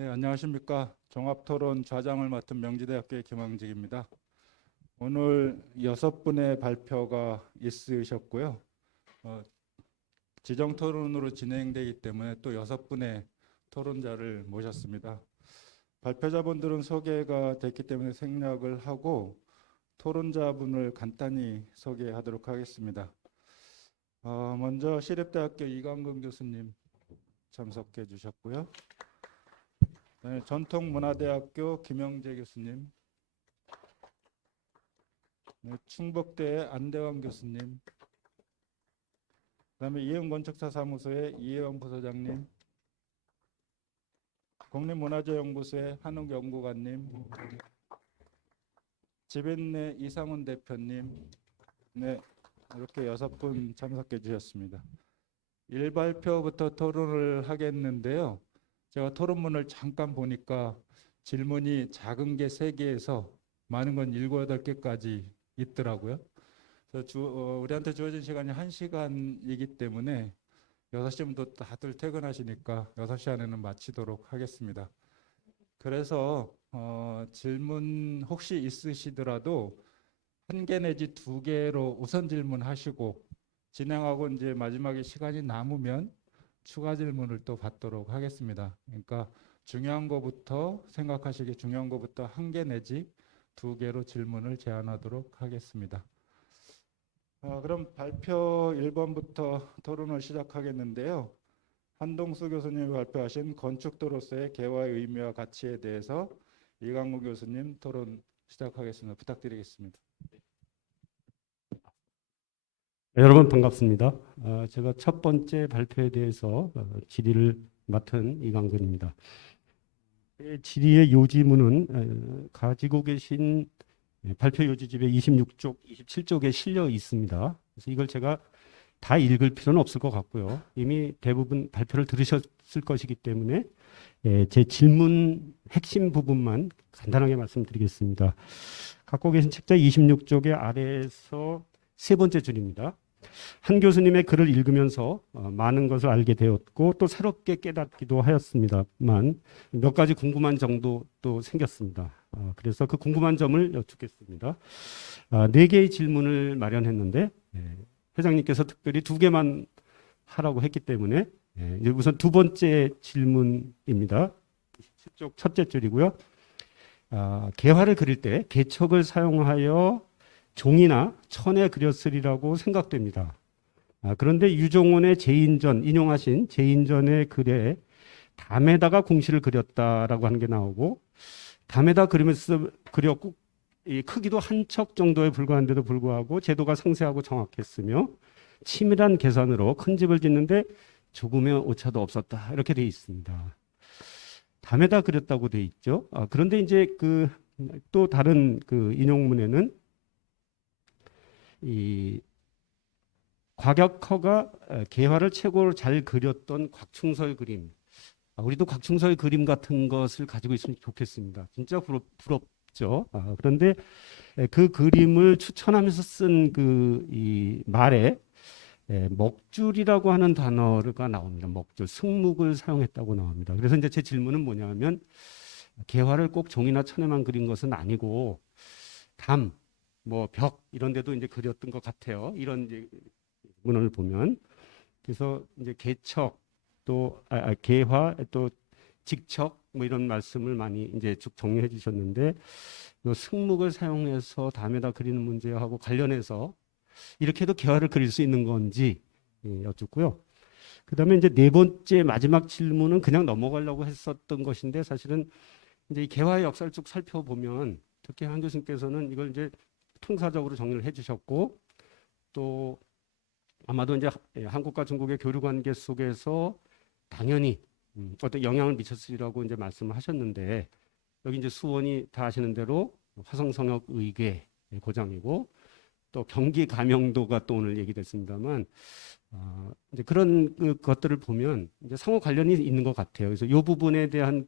네, 안녕하십니까. 종합토론 좌장을 맡은 명지대학교의 김황직입니다. 오늘 6분의 발표가 있으셨고요. 어, 지정 토론으로 진행되기 때문에 또 6분의 토론자를 모셨습니다. 발표자분들은 소개가 됐기 때문에 생략을 하고 토론자분을 간단히 소개하도록 하겠습니다. 먼저 시립대학교 이강근 교수님 참석해 주셨고요. 네, 전통문화대학교 김영재 교수님, 네, 충북대 안대환 교수님, 그다음에 이흥건축사사무소의 이혜원 부소장님, 국립문화재연구소의 한욱 연구관님, 지벤내 이상훈 대표님, 네, 이렇게 6분 참석해 주셨습니다. 일발표부터 토론을 하겠는데요. 제가 토론문을 잠깐 보니까 질문이 작은 게 3개에서 많은 건 7, 8개까지 있더라고요. 그래서 우리한테 주어진 시간이 1시간이기 때문에 6시부터 다들 퇴근하시니까 6시 안에는 마치도록 하겠습니다. 그래서 질문 혹시 있으시더라도 1개 내지 2개로 우선 질문하시고 진행하고 이제 마지막에 시간이 남으면 추가 질문을 또 받도록 하겠습니다. 그러니까 중요한 거부터 생각하시기 중요한 거부터 1개 내지 2개로 질문을 제안하도록 하겠습니다. 그럼 발표 1번부터 토론을 시작하겠는데요. 한동수 교수님이 발표하신 건축도로서의 개화의 의미와 가치에 대해서 이강무 교수님 토론 시작하겠습니다. 부탁드리겠습니다. 여러분 반갑습니다. 제가 첫 번째 발표에 대해서 질의를 맡은 이강근입니다. 질의의 요지문은 가지고 계신 발표 요지집에 26쪽, 27쪽에 실려 있습니다. 그래서 이걸 제가 다 읽을 필요는 없을 것 같고요. 이미 대부분 발표를 들으셨을 것이기 때문에 제 질문 핵심 부분만 간단하게 말씀드리겠습니다. 갖고 계신 책자 26쪽의 아래에서 3번째 줄입니다. 한 교수님의 글을 읽으면서 많은 것을 알게 되었고 또 새롭게 깨닫기도 하였습니다만 몇 가지 궁금한 점도 또 생겼습니다. 그래서 그 궁금한 점을 여쭙겠습니다. 4개의 질문을 마련했는데 회장님께서 특별히 2개만 하라고 했기 때문에 이제 우선 2번째 질문입니다. 27쪽 첫째 줄이고요. 개화를 그릴 때 개척을 사용하여 종이나 천에 그렸으리라고 생각됩니다. 그런데 유종원의 제인전, 인용하신 제인전의 글에 담에다가 궁시를 그렸다라고 하는 게 나오고 담에다 그리면서 그렸고 이 크기도 한 척 정도에 불과한데도 불구하고 제도가 상세하고 정확했으며 치밀한 계산으로 큰 집을 짓는데 조금의 오차도 없었다 이렇게 돼 있습니다. 담에다 그렸다고 돼 있죠. 그런데 이제 그 또 다른 그 인용문에는 이 곽약허가 개화를 최고로 잘 그렸던 곽충서의 그림. 우리도 곽충서의 그림 같은 것을 가지고 있으면 좋겠습니다. 진짜 부럽죠. 그런데 그 그림을 추천하면서 쓴 그 이 말에 먹줄이라고 하는 단어가 나옵니다. 먹줄, 승묵을 사용했다고 나옵니다. 그래서 이제 제 질문은 뭐냐면 개화를 꼭 종이나 천에만 그린 것은 아니고 담, 뭐 벽 이런 데도 이제 그렸던 것 같아요. 이런 이제 문헌을 보면 그래서 이제 개척 또 개화 또 직척 뭐 이런 말씀을 많이 이제 쭉 정리해 주셨는데 요 승묵을 사용해서 담에다 그리는 문제하고 관련해서 이렇게도 개화를 그릴 수 있는 건지 여쭙고요. 그다음에 이제 4번째 마지막 질문은 그냥 넘어가려고 했었던 것인데 사실은 이제 이 개화의 역사를 쭉 살펴보면 특히 한 교수님께서는 이걸 이제 통사적으로 정리를 해주셨고 또 아마도 이제 한국과 중국의 교류 관계 속에서 당연히 어떤 영향을 미쳤으리라고 이제 말씀을 하셨는데 여기 이제 수원이 다 아시는 대로 화성성역 의궤 고장이고 또 경기 가명도가 또 오늘 얘기됐습니다만 이제 그런 것들을 보면 이제 상호 관련이 있는 것 같아요. 그래서 이 부분에 대한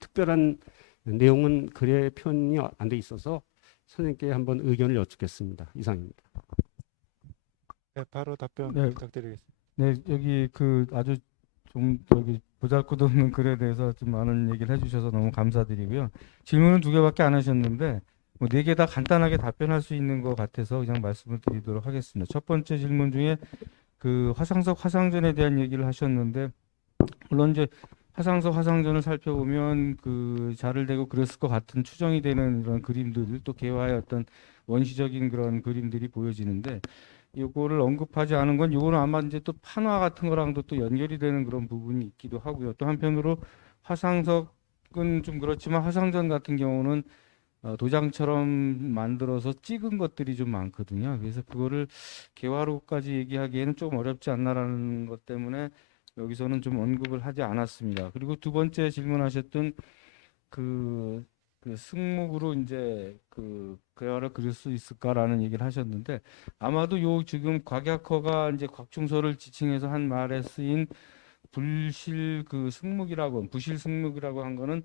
특별한 내용은 글에 표현이 안 돼 있어서 선생님께 한번 의견을 여쭙겠습니다. 이상입니다. 네, 바로 답변 네, 부탁드리겠습니다. 네, 여기 그 아주 좀 여기 보잘것없는 글에 대해서 좀 많은 얘기를 해주셔서 너무 감사드리고요. 질문은 두 개밖에 안 하셨는데 뭐 네 개 다 간단하게 답변할 수 있는 것 같아서 그냥 말씀을 드리도록 하겠습니다. 첫 번째 질문 중에 그 화상석 화상전에 대한 얘기를 하셨는데 물론 이제 화상석 화상전을 살펴보면 그 자를 대고 그렸을 것 같은 추정이 되는 이런 그림들 또 개화의 어떤 원시적인 그런 그림들이 보여지는데 요거를 언급하지 않은 건 요거는 아마 이제 또 판화 같은 거랑도 또 연결이 되는 그런 부분이 있기도 하고요. 또 한편으로 화상석은 좀 그렇지만 화상전 같은 경우는 도장처럼 만들어서 찍은 것들이 좀 많거든요. 그래서 그거를 개화로까지 얘기하기에는 좀 어렵지 않나라는 것 때문에 여기서는 좀 언급을 하지 않았습니다. 그리고 두 번째 질문하셨던 그, 그 승목으로 이제 그 개화를 그릴 수 있을까라는 얘기를 하셨는데 아마도 요 지금 곽약허가 이제 곽충서를 지칭해서 한 말에 쓰인 불실 그 승목이라고 부실 승목이라고 한 거는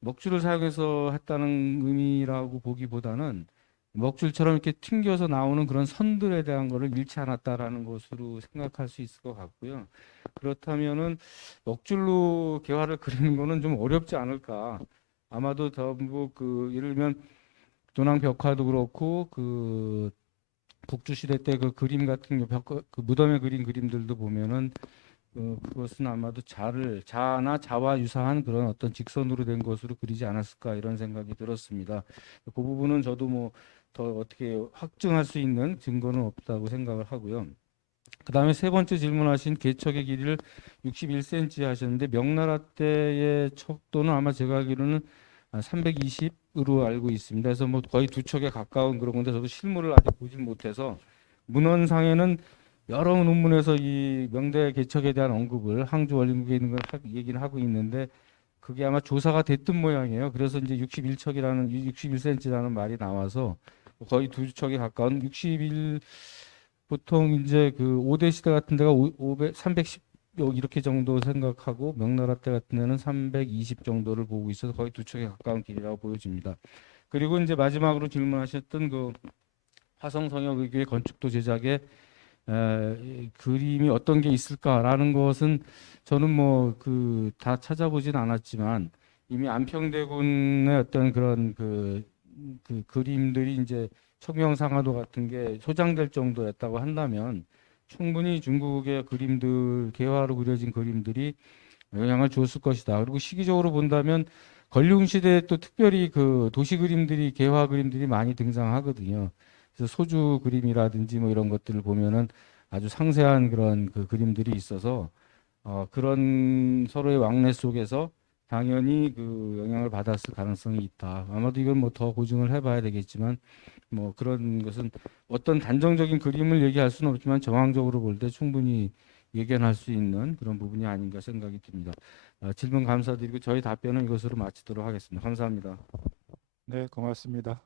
먹줄을 사용해서 했다는 의미라고 보기보다는 먹줄처럼 이렇게 튕겨서 나오는 그런 선들에 대한 거를 잃지 않았다라는 것으로 생각할 수 있을 것 같고요. 그렇다면은 먹줄로 개화를 그리는 거는 좀 어렵지 않을까. 아마도 전부 그 예를 들면 도낭벽화도 그렇고 그 북주 시대 때 그 그림 같은 그 무덤에 그린 그림들도 보면은 그것은 아마도 자나 자와 유사한 그런 어떤 직선으로 된 것으로 그리지 않았을까 이런 생각이 들었습니다. 그 부분은 저도 뭐 더 어떻게 확증할 수 있는 증거는 없다고 생각을 하고요. 그다음에 세 번째 질문하신 개척의 길이를 61cm 하셨는데 명나라 때의 척도는 아마 제가 알기로는 320으로 알고 있습니다. 그래서 뭐 거의 두 척에 가까운 그런 건데 저도 실물을 아직 보진 못해서 문헌상에는 여러 논문에서 이 명대 개척에 대한 언급을 항주 원림국에 있는 걸 얘기를 하고 있는데 그게 아마 조사가 됐던 모양이에요. 그래서 이제 61척이라는 61cm라는 말이 나와서 거의 두 척에 가까운 61 보통 이제 그 5대 시대 같은 데가 310 이렇게 정도 생각하고 명나라 때 같은 데는 320 정도를 보고 있어서 거의 두 척에 가까운 길이라고 보여집니다. 그리고 이제 마지막으로 질문하셨던 그 화성성역 의교의 건축도 제작에 이 그림이 어떤 게 있을까라는 것은 저는 뭐 그 다 찾아보진 않았지만 이미 안평대군의 어떤 그런 그 그림들이 이제 청명상화도 같은 게 소장될 정도였다고 한다면 충분히 중국의 그림들 개화로 그려진 그림들이 영향을 주었을 것이다. 그리고 시기적으로 본다면 건륜 시대에 또 특별히 그 도시 그림들이 개화 그림들이 많이 등장하거든요. 그래서 소주 그림이라든지 뭐 이런 것들을 보면은 아주 상세한 그런 그 그림들이 있어서 그런 서로의 왕래 속에서 당연히 그 영향을 받았을 가능성이 있다. 아마도 이건 뭐 더 고증을 해봐야 되겠지만 뭐 그런 것은 어떤 단정적인 그림을 얘기할 수는 없지만 정황적으로 볼 때 충분히 예견할 수 있는 그런 부분이 아닌가 생각이 듭니다. 질문 감사드리고 저희 답변은 이것으로 마치도록 하겠습니다. 감사합니다. 네, 고맙습니다.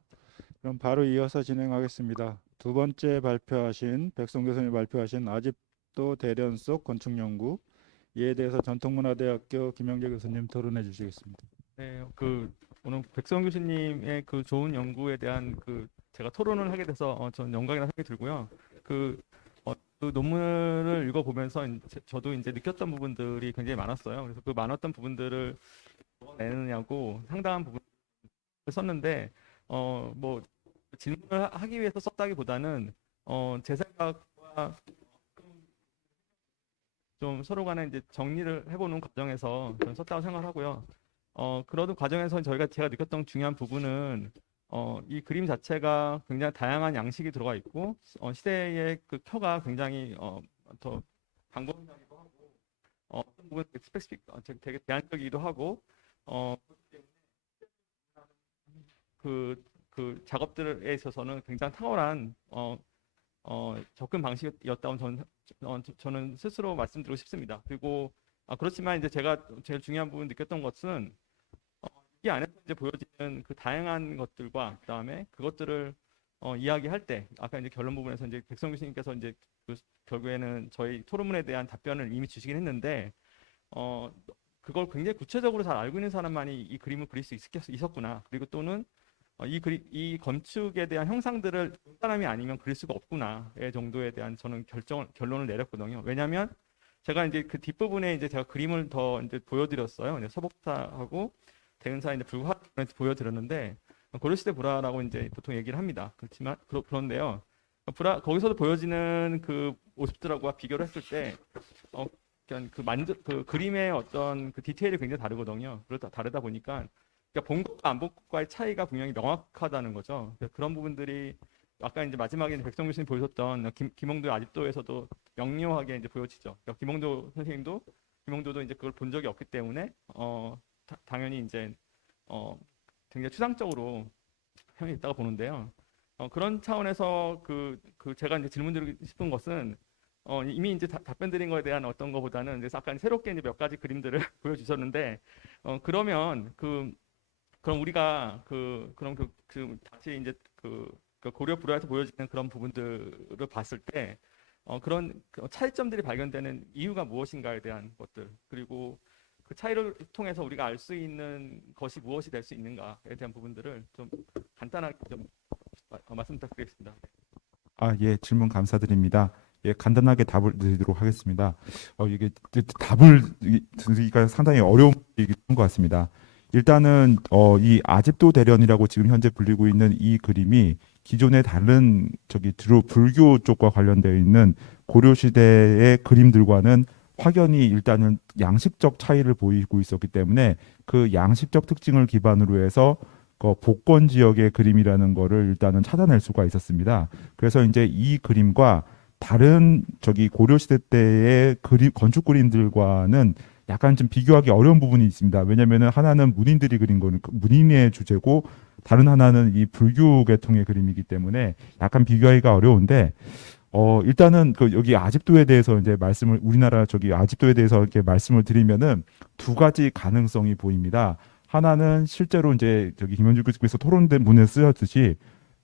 그럼 바로 이어서 진행하겠습니다. 두 번째 발표하신 백성 교수님이 발표하신 아직도 대련 속 건축연구 이에 대해서 전통문화대학교 김영재 교수님 토론해 주시겠습니다. 네, 오늘 백성 교수님의 그 좋은 연구에 대한 제가 토론을 하게 돼서 전 영광이라는 생각이 들고요. 그 논문을 읽어보면서 저도 이제 느꼈던 부분들이 굉장히 많았어요. 그래서 그 많았던 부분들을 내느냐고 상당한 부분을 썼는데 뭐 질문을 하기 위해서 썼다기보다는 제 생각과 좀 서로 간에 이제 정리를 해보는 과정에서 저는 썼다고 생각하고요. 그러던 과정에서 제가 느꼈던 중요한 부분은 이 그림 자체가 굉장히 다양한 양식이 들어가 있고 시대의 그 켜가 굉장히 더 광범위하기도 하고 어떤 부분 되게 스페시픽 되게 대안적이기도 하고 어, 그 작업들에 있어서는 굉장히 탁월한 접근 방식이었다고 저는 스스로 말씀드리고 싶습니다. 그리고 그렇지만 이제 제가 제일 중요한 부분 느꼈던 것은 이 안에서 이제 보여지는 그 다양한 것들과 그다음에 그것들을 이야기할 때 아까 이제 결론 부분에서 이제 백성 교수님께서 이제 결국에는 저희 토론문에 대한 답변을 이미 주시긴 했는데 그걸 굉장히 구체적으로 잘 알고 있는 사람만이 이 그림을 그릴 수 있었구나. 그리고 또는 이 건축에 대한 형상들을 본 사람이 아니면 그릴 수가 없구나의 정도에 대한 저는 결론을 내렸거든요. 왜냐하면 제가 이제 그 뒷부분에 이제 제가 그림을 더 이제 보여드렸어요. 이제 서복사하고 대은사 이제 불화를 보여드렸는데 고려시대 불화라고 이제 보통 얘기를 합니다. 그렇지만 그런데요. 거기서도 보여지는 그 모습들하고 비교를 했을 때 그냥 그 그림의 어떤 그 디테일이 굉장히 다르거든요. 다르다 보니까 그러니까 본 것과 안 본 것과의 차이가 분명히 명확하다는 거죠. 그런 부분들이 아까 이제 마지막에 백성 교수님 보여줬던 김홍도 아직도에서도 명료하게 이제 보여지죠. 그러니까 김홍도도 이제 그걸 본 적이 없기 때문에 당연히 이제 굉장히 추상적으로 형이 있다고 보는데요. 그런 차원에서 제가 이제 질문드리고 싶은 것은 이미 이제 답변 드린 거에 대한 어떤 거보다는 이제 아까 새롭게 이제 몇 가지 그림들을 보여주셨는데 그러면 그럼 우리가 그럼 다시 이제 그 고려 불화에서 보여지는 그런 부분들을 봤을 때 그런 차이점들이 발견되는 이유가 무엇인가에 대한 것들 그리고 그 차이를 통해서 우리가 알 수 있는 것이 무엇이 될 수 있는가에 대한 부분들을 좀 간단하게 좀 말씀 부탁드리겠습니다. 예, 질문 감사드립니다. 예, 간단하게 답을 드리도록 하겠습니다. 이게 답을 드리기가 상당히 어려운 일인 것 같습니다. 일단은 이 아집도 대련이라고 지금 현재 불리고 있는 이 그림이 기존의 다른 불교 쪽과 관련되어 있는 고려 시대의 그림들과는 확연히 일단은 양식적 차이를 보이고 있었기 때문에 그 양식적 특징을 기반으로 해서 복권 지역의 그림이라는 거를 일단은 찾아낼 수가 있었습니다. 그래서 이제 이 그림과 다른 고려 시대 때의 건축 그림들과는 약간 좀 비교하기 어려운 부분이 있습니다. 왜냐하면 하나는 문인들이 그린 거는 문인의 주제고 다른 하나는 이 불교 계통의 그림이기 때문에 약간 비교하기가 어려운데 일단은 여기 아집도에 대해서 이제 우리나라 아집도에 대해서 이렇게 말씀을 드리면은 두 가지 가능성이 보입니다. 하나는 실제로 이제 김현주 교수께서 토론된 문에 쓰였듯이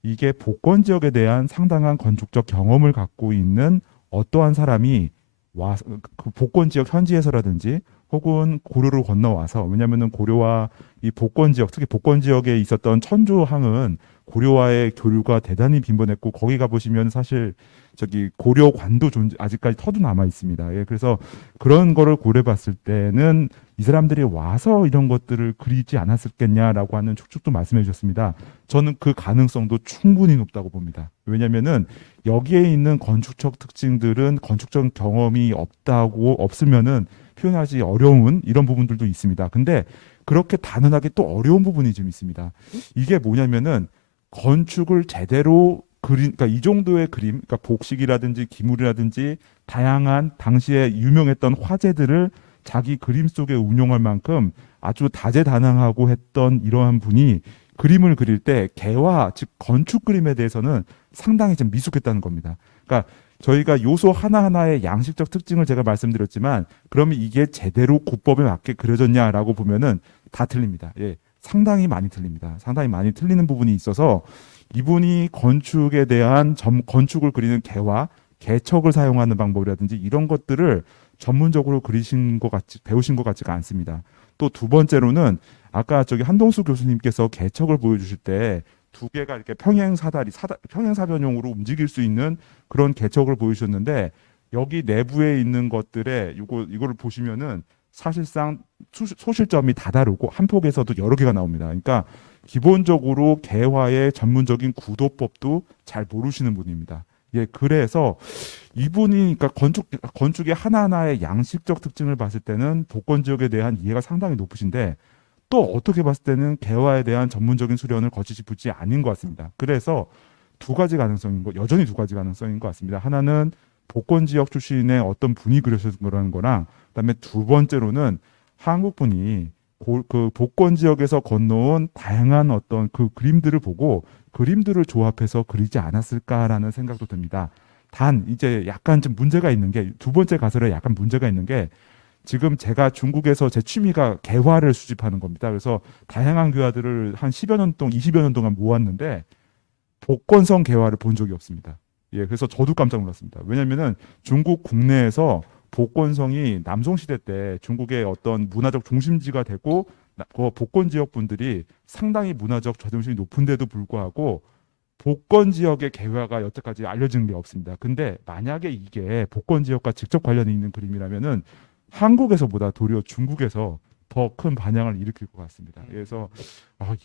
이게 복권 지역에 대한 상당한 건축적 경험을 갖고 있는 어떠한 사람이 와서 그 복권 지역 현지에서라든지 혹은 고려로 건너와서 왜냐하면은 고려와 이 복권 지역 특히 복권 지역에 있었던 천조항은 고려와의 교류가 대단히 빈번했고 거기 가 보시면 사실 고려관도 아직까지 터도 남아 있습니다. 예, 그래서 그런 거를 고려봤을 때는 이 사람들이 와서 이런 것들을 그리지 않았었겠냐라고 하는 추측도 말씀해 주셨습니다. 저는 그 가능성도 충분히 높다고 봅니다. 왜냐하면은 여기에 있는 건축적 특징들은 건축적 경험이 없으면은 표현하기 어려운 이런 부분들도 있습니다. 근데 그렇게 단언하기 또 어려운 부분이 좀 있습니다. 이게 뭐냐면은 건축을 제대로 그러니까 이 정도의 그림, 그러니까 복식이라든지 기물이라든지 다양한 당시에 유명했던 화제들을 자기 그림 속에 운용할 만큼 아주 다재다능하고 했던 이러한 분이 그림을 그릴 때 개화, 즉 건축 그림에 대해서는 상당히 좀 미숙했다는 겁니다. 그러니까 저희가 요소 하나하나의 양식적 특징을 제가 말씀드렸지만 그러면 이게 제대로 국법에 맞게 그려졌냐라고 보면은 다 틀립니다. 예, 상당히 많이 틀립니다. 상당히 많이 틀리는 부분이 있어서 이분이 건축에 대한 건축을 그리는 개화, 개척을 사용하는 방법이라든지 이런 것들을 전문적으로 배우신 것 같지가 않습니다. 또 두 번째로는 아까 한동수 교수님께서 개척을 보여주실 때 두 개가 이렇게 평행사변용으로 움직일 수 있는 그런 개척을 보여주셨는데 여기 내부에 있는 것들에 이거를 보시면은 사실상 소실점이 다 다르고 한 폭에서도 여러 개가 나옵니다. 그러니까 기본적으로 개화의 전문적인 구도법도 잘 모르시는 분입니다. 예, 그래서 이분이 그러니까 건축의 하나하나의 양식적 특징을 봤을 때는 복권 지역에 대한 이해가 상당히 높으신데 또 어떻게 봤을 때는 개화에 대한 전문적인 수련을 거치지 않은 것 같습니다. 그래서 여전히 두 가지 가능성인 것 같습니다. 하나는 복권 지역 출신의 어떤 분이 그려주신 거라는 거랑 그다음에 두 번째로는 한국 분이 그 복권 지역에서 건너온 다양한 어떤 그 그림들을 보고 그림들을 조합해서 그리지 않았을까라는 생각도 듭니다. 단 이제 약간 좀 문제가 있는 게 두 번째 가설에 약간 문제가 있는 게 지금 제가 중국에서 제 취미가 개화를 수집하는 겁니다. 그래서 다양한 개화들을 한 10여 년 동안 20여 년 동안 모았는데 복권성 개화를 본 적이 없습니다. 예, 그래서 저도 깜짝 놀랐습니다. 왜냐면은 중국 국내에서 복권성이 남송시대 때 중국의 어떤 문화적 중심지가 되고 그 복권 지역 분들이 상당히 문화적 자존심이 높은데도 불구하고 복권 지역의 개화가 여태까지 알려진 게 없습니다. 근데 만약에 이게 복권 지역과 직접 관련이 있는 그림이라면은 한국에서보다 도리어 중국에서 더 큰 반향을 일으킬 것 같습니다. 그래서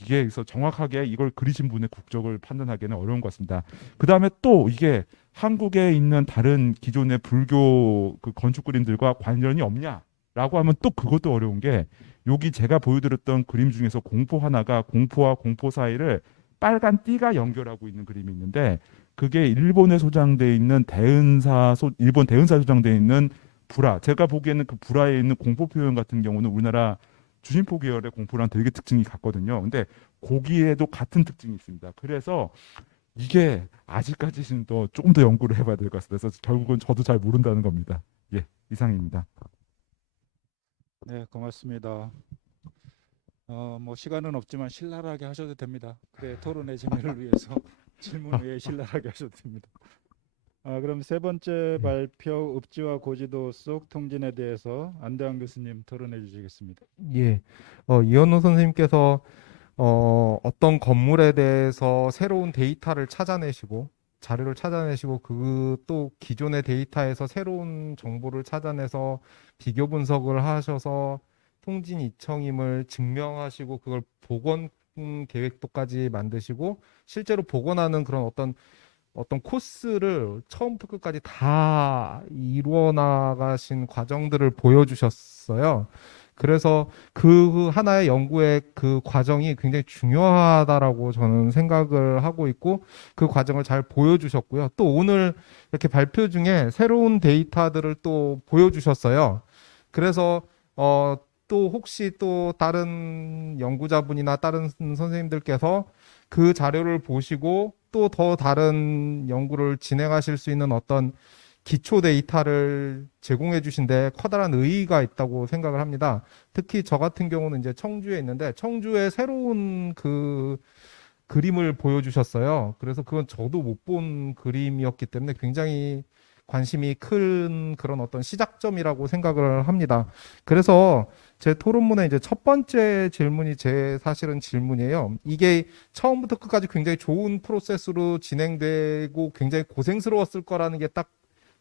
이게 그래서 정확하게 이걸 그리신 분의 국적을 판단하기는 어려운 것 같습니다. 그 다음에 또 이게 한국에 있는 다른 기존의 불교 그 건축 그림들과 관련이 없냐라고 하면 또 그것도 어려운 게 여기 제가 보여드렸던 그림 중에서 공포 하나가 공포와 공포 사이를 빨간 띠가 연결하고 있는 그림이 있는데 그게 일본에 소장돼 있는 일본 대은사 소장돼 있는 불화. 제가 보기에는 그 불화에 있는 공포 표현 같은 경우는 우리나라 주신포 계열의 공포랑 되게 특징이 같거든요. 근데 거기에도 같은 특징이 있습니다. 그래서 이게 아직까지는 더 조금 더 연구를 해봐야 될 것 같습니다. 그래서 결국은 저도 잘 모른다는 겁니다. 예, 이상입니다. 네, 고맙습니다. 뭐 시간은 없지만 신랄하게 하셔도 됩니다. 그래 토론의 재미를 위해서 질문 외에 신랄하게 하셔도 됩니다. 그럼 세 번째 발표 읍지와 고지도 속 통진에 대해서 안대환 교수님 토론해 주시겠습니다. 예, 이현우 선생님께서 어떤 건물에 대해서 새로운 데이터를 찾아내시고 자료를 찾아내시고 그 또 기존의 데이터에서 새로운 정보를 찾아내서 비교 분석을 하셔서 통진 이청임을 증명하시고 그걸 복원 계획도까지 만드시고 실제로 복원하는 그런 어떤 코스를 처음부터 끝까지 다 이루어 나가신 과정들을 보여주셨어요. 그래서 그 하나의 연구의 그 과정이 굉장히 중요하다라고 저는 생각을 하고 있고 그 과정을 잘 보여주셨고요. 또 오늘 이렇게 발표 중에 새로운 데이터들을 또 보여주셨어요. 그래서 또 혹시 또 다른 연구자분이나 다른 선생님들께서 그 자료를 보시고 또 더 다른 연구를 진행하실 수 있는 어떤 기초 데이터를 제공해 주신데 커다란 의의가 있다고 생각을 합니다. 특히 저 같은 경우는 이제 청주에 있는데 청주의 새로운 그 그림을 보여주셨어요. 그래서 그건 저도 못 본 그림이었기 때문에 굉장히 관심이 큰 그런 어떤 시작점이라고 생각을 합니다. 그래서 제 토론문의 이제 첫 번째 질문이 제 사실은 질문이에요. 이게 처음부터 끝까지 굉장히 좋은 프로세스로 진행되고 굉장히 고생스러웠을 거라는 게 딱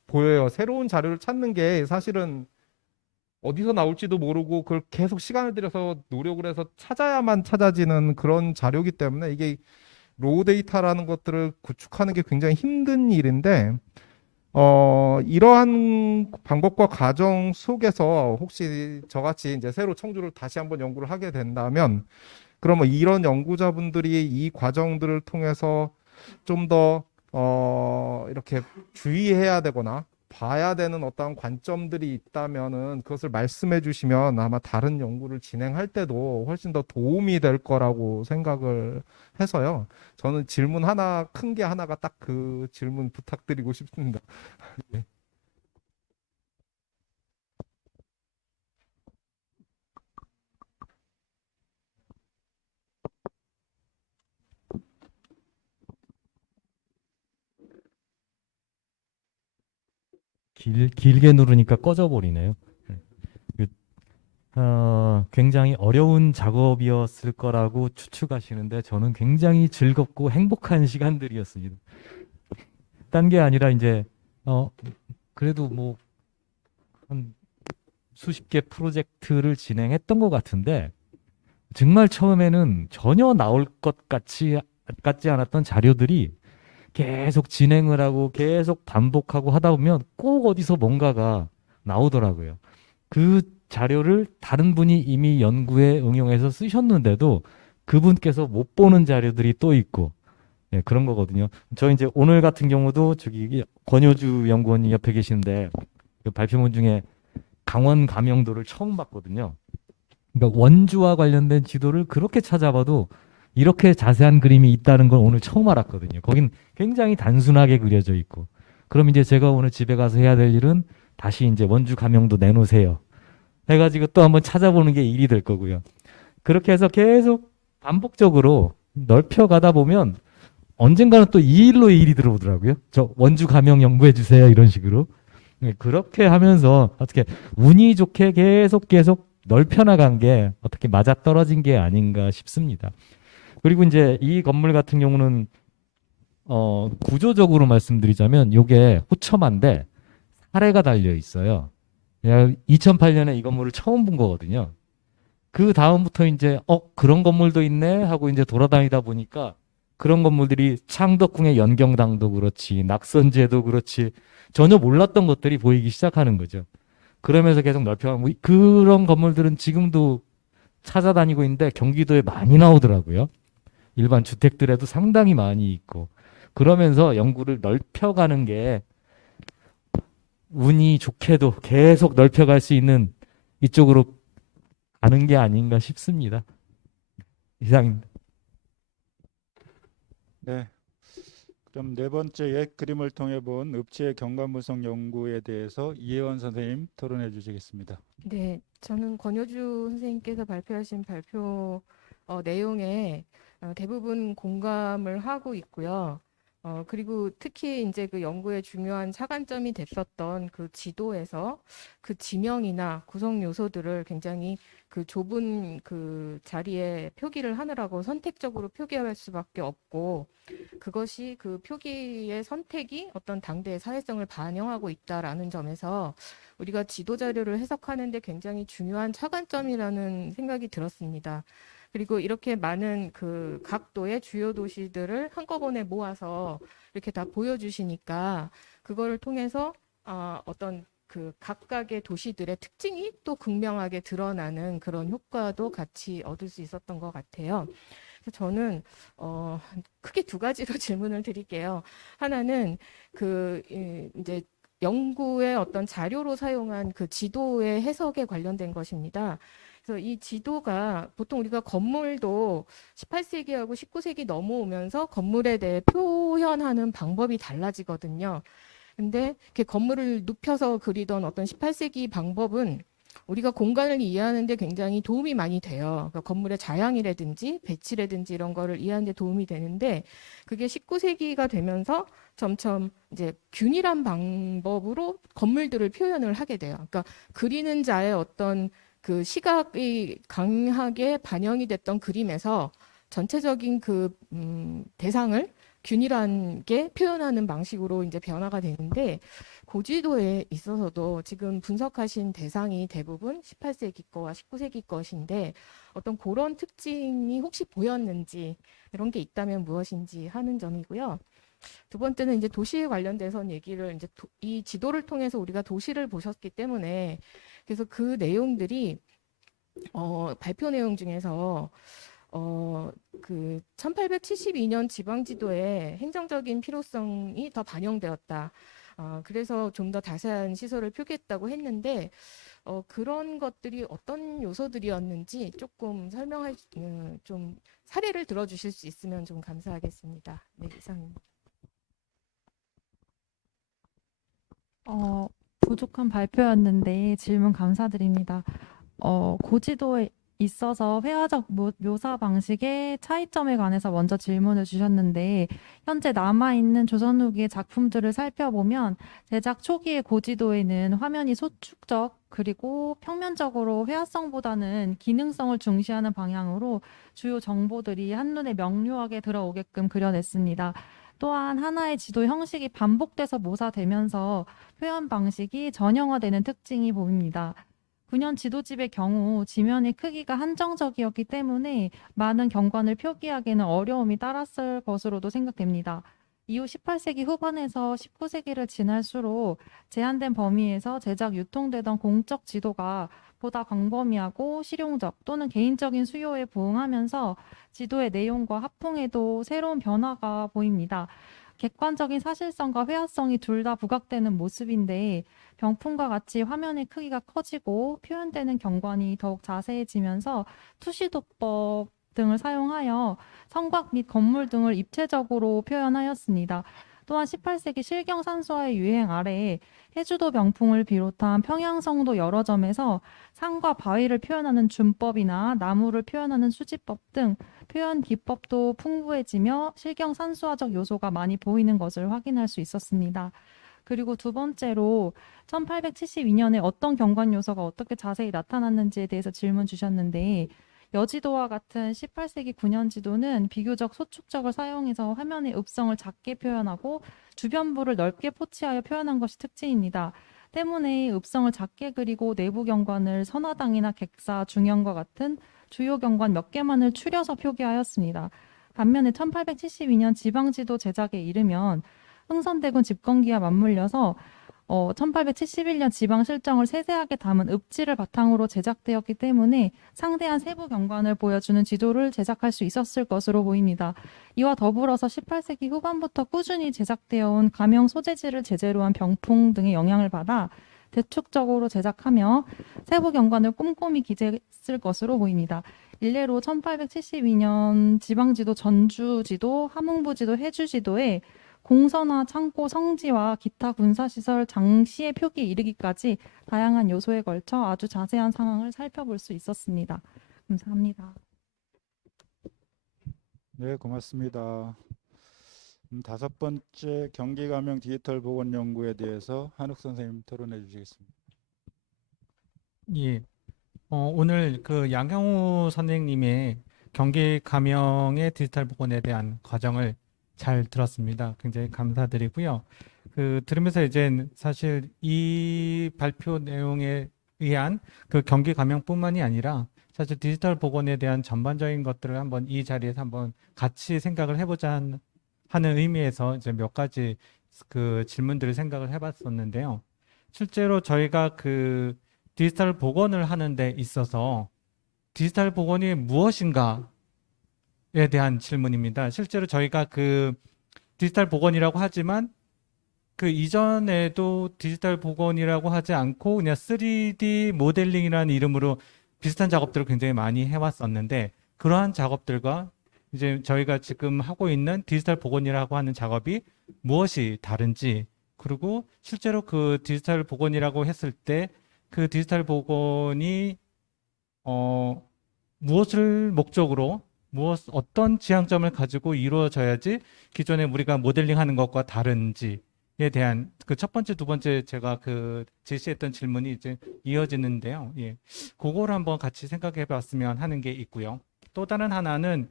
보여요. 새로운 자료를 찾는 게 사실은 어디서 나올지도 모르고 그걸 계속 시간을 들여서 노력을 해서 찾아야만 찾아지는 그런 자료이기 때문에 이게 로우 데이터라는 것들을 구축하는 게 굉장히 힘든 일인데 이러한 방법과 과정 속에서 혹시 저같이 이제 새로 청주를 다시 한번 연구를 하게 된다면 그러면 이런 연구자분들이 이 과정들을 통해서 좀 더 이렇게 주의해야 되거나 봐야 되는 어떤 관점들이 있다면은 그것을 말씀해 주시면 아마 다른 연구를 진행할 때도 훨씬 더 도움이 될 거라고 생각을 해서요. 저는 질문 하나, 큰 게 하나가 딱 그 질문 부탁드리고 싶습니다. 예. 길게 누르니까 꺼져 버리네요. 그, 굉장히 어려운 작업이었을 거라고 추측하시는데 저는 굉장히 즐겁고 행복한 시간들이었습니다. 딴 게 아니라 이제 그래도 뭐 한 수십 개 프로젝트를 진행했던 것 같은데 정말 처음에는 전혀 나올 것 같지 않았던 자료들이 계속 진행을 하고 계속 반복하고 하다 보면 꼭 어디서 뭔가가 나오더라고요. 그 자료를 다른 분이 이미 연구에 응용해서 쓰셨는데도 그분께서 못 보는 자료들이 또 있고 예, 그런 거거든요. 저 이제 오늘 같은 경우도 저기 권효주 연구원이 옆에 계시는데 그 발표문 중에 강원 감영도를 처음 봤거든요. 그러니까 원주와 관련된 지도를 그렇게 찾아봐도 이렇게 자세한 그림이 있다는 걸 오늘 처음 알았거든요. 거긴 굉장히 단순하게 그려져 있고. 그럼 이제 제가 오늘 집에 가서 해야 될 일은 다시 이제 원주 감영도 내놓으세요. 해가지고 또 한번 찾아보는 게 일이 될 거고요. 그렇게 해서 계속 반복적으로 넓혀가다 보면 언젠가는 또 이 일로 이 일이 들어오더라고요. 저 원주 감영 연구해 주세요. 이런 식으로. 네, 그렇게 하면서 어떻게 운이 좋게 계속 넓혀나간 게 어떻게 맞아떨어진 게 아닌가 싶습니다. 그리고 이제 이 건물 같은 경우는 구조적으로 말씀드리자면 요게 호첨한데 사례가 달려 있어요. 2008년에 이 건물을 처음 본 거거든요. 그 다음부터 이제 그런 건물도 있네 하고 이제 돌아다니다 보니까 그런 건물들이 창덕궁의 연경당도 그렇지 낙선제도 그렇지 전혀 몰랐던 것들이 보이기 시작하는 거죠. 그러면서 계속 넓혀가고 그런 건물들은 지금도 찾아다니고 있는데 경기도에 많이 나오더라고요. 일반 주택들에도 상당히 많이 있고 그러면서 연구를 넓혀가는 게 운이 좋게도 계속 넓혀갈 수 있는 이쪽으로 가는 게 아닌가 싶습니다. 이상입니다. 네. 그럼 네 번째 옛 그림을 통해 본 읍지의 경관분석 연구에 대해서 이혜원 선생님 토론해 주시겠습니다. 네, 저는 권효주 선생님께서 발표하신 발표 내용에 대부분 공감을 하고 있고요. 그리고 특히 이제 그 연구의 중요한 차관점이 됐었던 그 지도에서 그 지명이나 구성 요소들을 굉장히 그 좁은 그 자리에 표기를 하느라고 선택적으로 표기할 수밖에 없고 그것이 그 표기의 선택이 어떤 당대의 사회성을 반영하고 있다라는 점에서 우리가 지도 자료를 해석하는데 굉장히 중요한 차관점이라는 생각이 들었습니다. 그리고 이렇게 많은 그 각도의 주요 도시들을 한꺼번에 모아서 이렇게 다 보여주시니까 그거를 통해서 어떤 그 각각의 도시들의 특징이 또 극명하게 드러나는 그런 효과도 같이 얻을 수 있었던 것 같아요. 그래서 저는 크게 두 가지로 질문을 드릴게요. 하나는 이제 연구의 어떤 자료로 사용한 그 지도의 해석에 관련된 것입니다. 그래서 이 지도가 보통 우리가 건물도 18세기하고 19세기 넘어오면서 건물에 대해 표현하는 방법이 달라지거든요. 근데 이렇게 건물을 눕혀서 그리던 어떤 18세기 방법은 우리가 공간을 이해하는 데 굉장히 도움이 많이 돼요. 그러니까 건물의 자양이라든지 배치라든지 이런 거를 이해하는 데 도움이 되는데 그게 19세기가 되면서 점점 이제 균일한 방법으로 건물들을 표현을 하게 돼요. 그러니까 그리는 자의 어떤 그 시각이 강하게 반영이 됐던 그림에서 전체적인 그 대상을 균일하게 표현하는 방식으로 이제 변화가 되는데 고지도에 있어서도 지금 분석하신 대상이 대부분 18세기 거와 19세기 것인데 어떤 그런 특징이 혹시 보였는지 이런 게 있다면 무엇인지 하는 점이고요. 두 번째는 이제 도시에 관련돼서 얘기를 이제 이 지도를 통해서 우리가 도시를 보셨기 때문에 그래서 그 내용들이 발표 내용 중에서 그 1872년 지방지도에 행정적인 필요성이 더 반영되었다. 그래서 좀 더 자세한 시설을 표기했다고 했는데 그런 것들이 어떤 요소들이었는지 조금 좀 사례를 들어주실 수 있으면 좀 감사하겠습니다. 네, 이상입니다. 부족한 발표였는데 질문 감사드립니다. 고지도에 있어서 회화적 묘사 방식의 차이점에 관해서 먼저 질문을 주셨는데 현재 남아있는 조선 후기의 작품들을 살펴보면 제작 초기의 고지도에는 화면이 소축적 그리고 평면적으로 회화성보다는 기능성을 중시하는 방향으로 주요 정보들이 한눈에 명료하게 들어오게끔 그려냈습니다. 또한 하나의 지도 형식이 반복돼서 모사되면서 표현 방식이 전형화되는 특징이 보입니다. 9년 지도집의 경우 지면의 크기가 한정적이었기 때문에 많은 경관을 표기하기는 어려움이 따랐을 것으로도 생각됩니다. 이후 18세기 후반에서 19세기를 지날수록 제한된 범위에서 제작 유통되던 공적 지도가 보다 광범위하고 실용적 또는 개인적인 수요에 부응하면서 지도의 내용과 합풍에도 새로운 변화가 보입니다. 객관적인 사실성과 회화성이 둘 다 부각되는 모습인데 병풍과 같이 화면의 크기가 커지고 표현되는 경관이 더욱 자세해지면서 투시도법 등을 사용하여 성곽 및 건물 등을 입체적으로 표현하였습니다. 또한 18세기 실경산수화의 유행 아래에 해주도 병풍을 비롯한 평양성도 여러 점에서 산과 바위를 표현하는 준법이나 나무를 표현하는 수지법 등 표현 기법도 풍부해지며 실경산수화적 요소가 많이 보이는 것을 확인할 수 있었습니다. 그리고 두 번째로 1872년에 어떤 경관 요소가 어떻게 자세히 나타났는지에 대해서 질문 주셨는데 여지도와 같은 18세기 9년 지도는 비교적 소축적을 사용해서 화면의 읍성을 작게 표현하고 주변부를 넓게 포치하여 표현한 것이 특징입니다. 때문에 읍성을 작게 그리고 내부 경관을 선화당이나 객사, 중형과 같은 주요 경관 몇 개만을 추려서 표기하였습니다. 반면에 1872년 지방지도 제작에 이르면 흥선대군 집권기와 맞물려서 1871년 지방실정을 세세하게 담은 읍지를 바탕으로 제작되었기 때문에 상대한 세부 경관을 보여주는 지도를 제작할 수 있었을 것으로 보입니다. 이와 더불어서 18세기 후반부터 꾸준히 제작되어 온 가명 소재지를 제재로 한 병풍 등의 영향을 받아 대축적으로 제작하며 세부 경관을 꼼꼼히 기재했을 것으로 보입니다. 일례로 1872년 지방지도 전주지도, 함흥부지도, 해주지도에 공선화, 창고, 성지와 기타 군사시설 장시의 표기에 이르기까지 다양한 요소에 걸쳐 아주 자세한 상황을 살펴볼 수 있었습니다. 감사합니다. 네, 고맙습니다. 다섯 번째 경기 가명 디지털 보건 연구에 대해서 한욱 선생님 토론해 주시겠습니다. 예. 오늘 그 양형우 선생님의 경기 감형의 디지털 복원에 대한 과정을 잘 들었습니다. 굉장히 감사드리고요. 들으면서 이제 사실 이 발표 내용에 의한 그 경기 감형뿐만이 아니라 사실 디지털 복원에 대한 전반적인 것들을 한번 이 자리에서 한번 같이 생각을 해보자 하는 의미에서 이제 몇 가지 그 질문들을 생각을 해봤었는데요. 실제로 저희가 그 디지털 복원을 하는 데 있어서 디지털 복원이 무엇인가에 대한 질문입니다. 실제로 저희가 그 디지털 복원이라고 하지만 그 이전에도 디지털 복원이라고 하지 않고 그냥 3D 모델링이라는 이름으로 비슷한 작업들을 굉장히 많이 해왔었는데 그러한 작업들과 이제 저희가 지금 하고 있는 디지털 복원이라고 하는 작업이 무엇이 다른지 그리고 실제로 그 디지털 복원이라고 했을 때 그 디지털 복원이 무엇을 목적으로 어떤 지향점을 가지고 이루어져야지 기존에 우리가 모델링하는 것과 다른지에 대한 그 첫 번째, 두 번째 제가 그 제시했던 질문이 이제 이어지는데요. 예, 그거를 한번 같이 생각해 봤으면 하는 게 있고요. 또 다른 하나는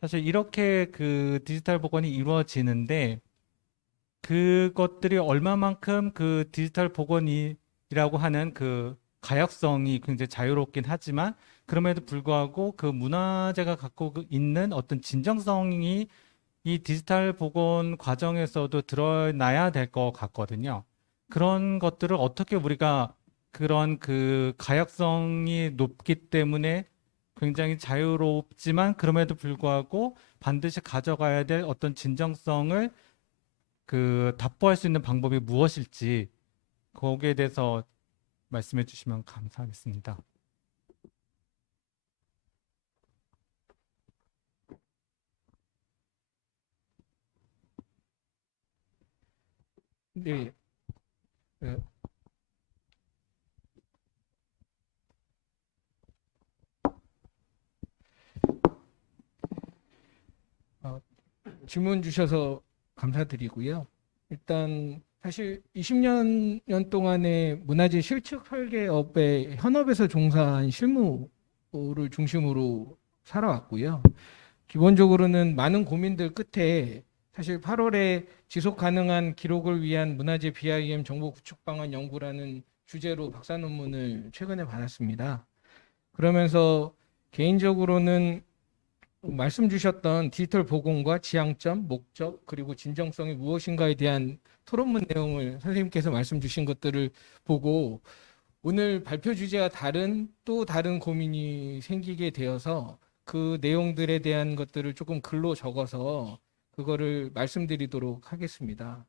사실 이렇게 그 디지털 복원이 이루어지는데 그것들이 얼마만큼 그 디지털 복원이라고 하는 그 가역성이 굉장히 자유롭긴 하지만 그럼에도 불구하고 그 문화재가 갖고 있는 어떤 진정성이 이 디지털 복원 과정에서도 드러나야 될 것 같거든요. 그런 것들을 어떻게 우리가 그런 그 가역성이 높기 때문에 굉장히 자유롭지만 그럼에도 불구하고 반드시 가져가야 될 어떤 진정성을 그 답보할 수 있는 방법이 무엇일지 거기에 대해서 말씀해 주시면 감사하겠습니다. 네. 질문 주셔서 감사드리고요. 일단 사실 20년 동안의 문화재 실측 설계업의 현업에서 종사한 실무를 중심으로 살아왔고요. 기본적으로는 많은 고민들 끝에 사실 8월에 지속 가능한 기록을 위한 문화재 BIM 정보 구축 방안 연구라는 주제로 박사 논문을 최근에 받았습니다. 그러면서 개인적으로는 말씀 주셨던 디지털 복원과 지향점, 목적, 그리고 진정성이 무엇인가에 대한 토론문 내용을 선생님께서 말씀 주신 것들을 보고 오늘 발표 주제와 또 다른 고민이 생기게 되어서 그 내용들에 대한 것들을 조금 글로 적어서 그거를 말씀드리도록 하겠습니다.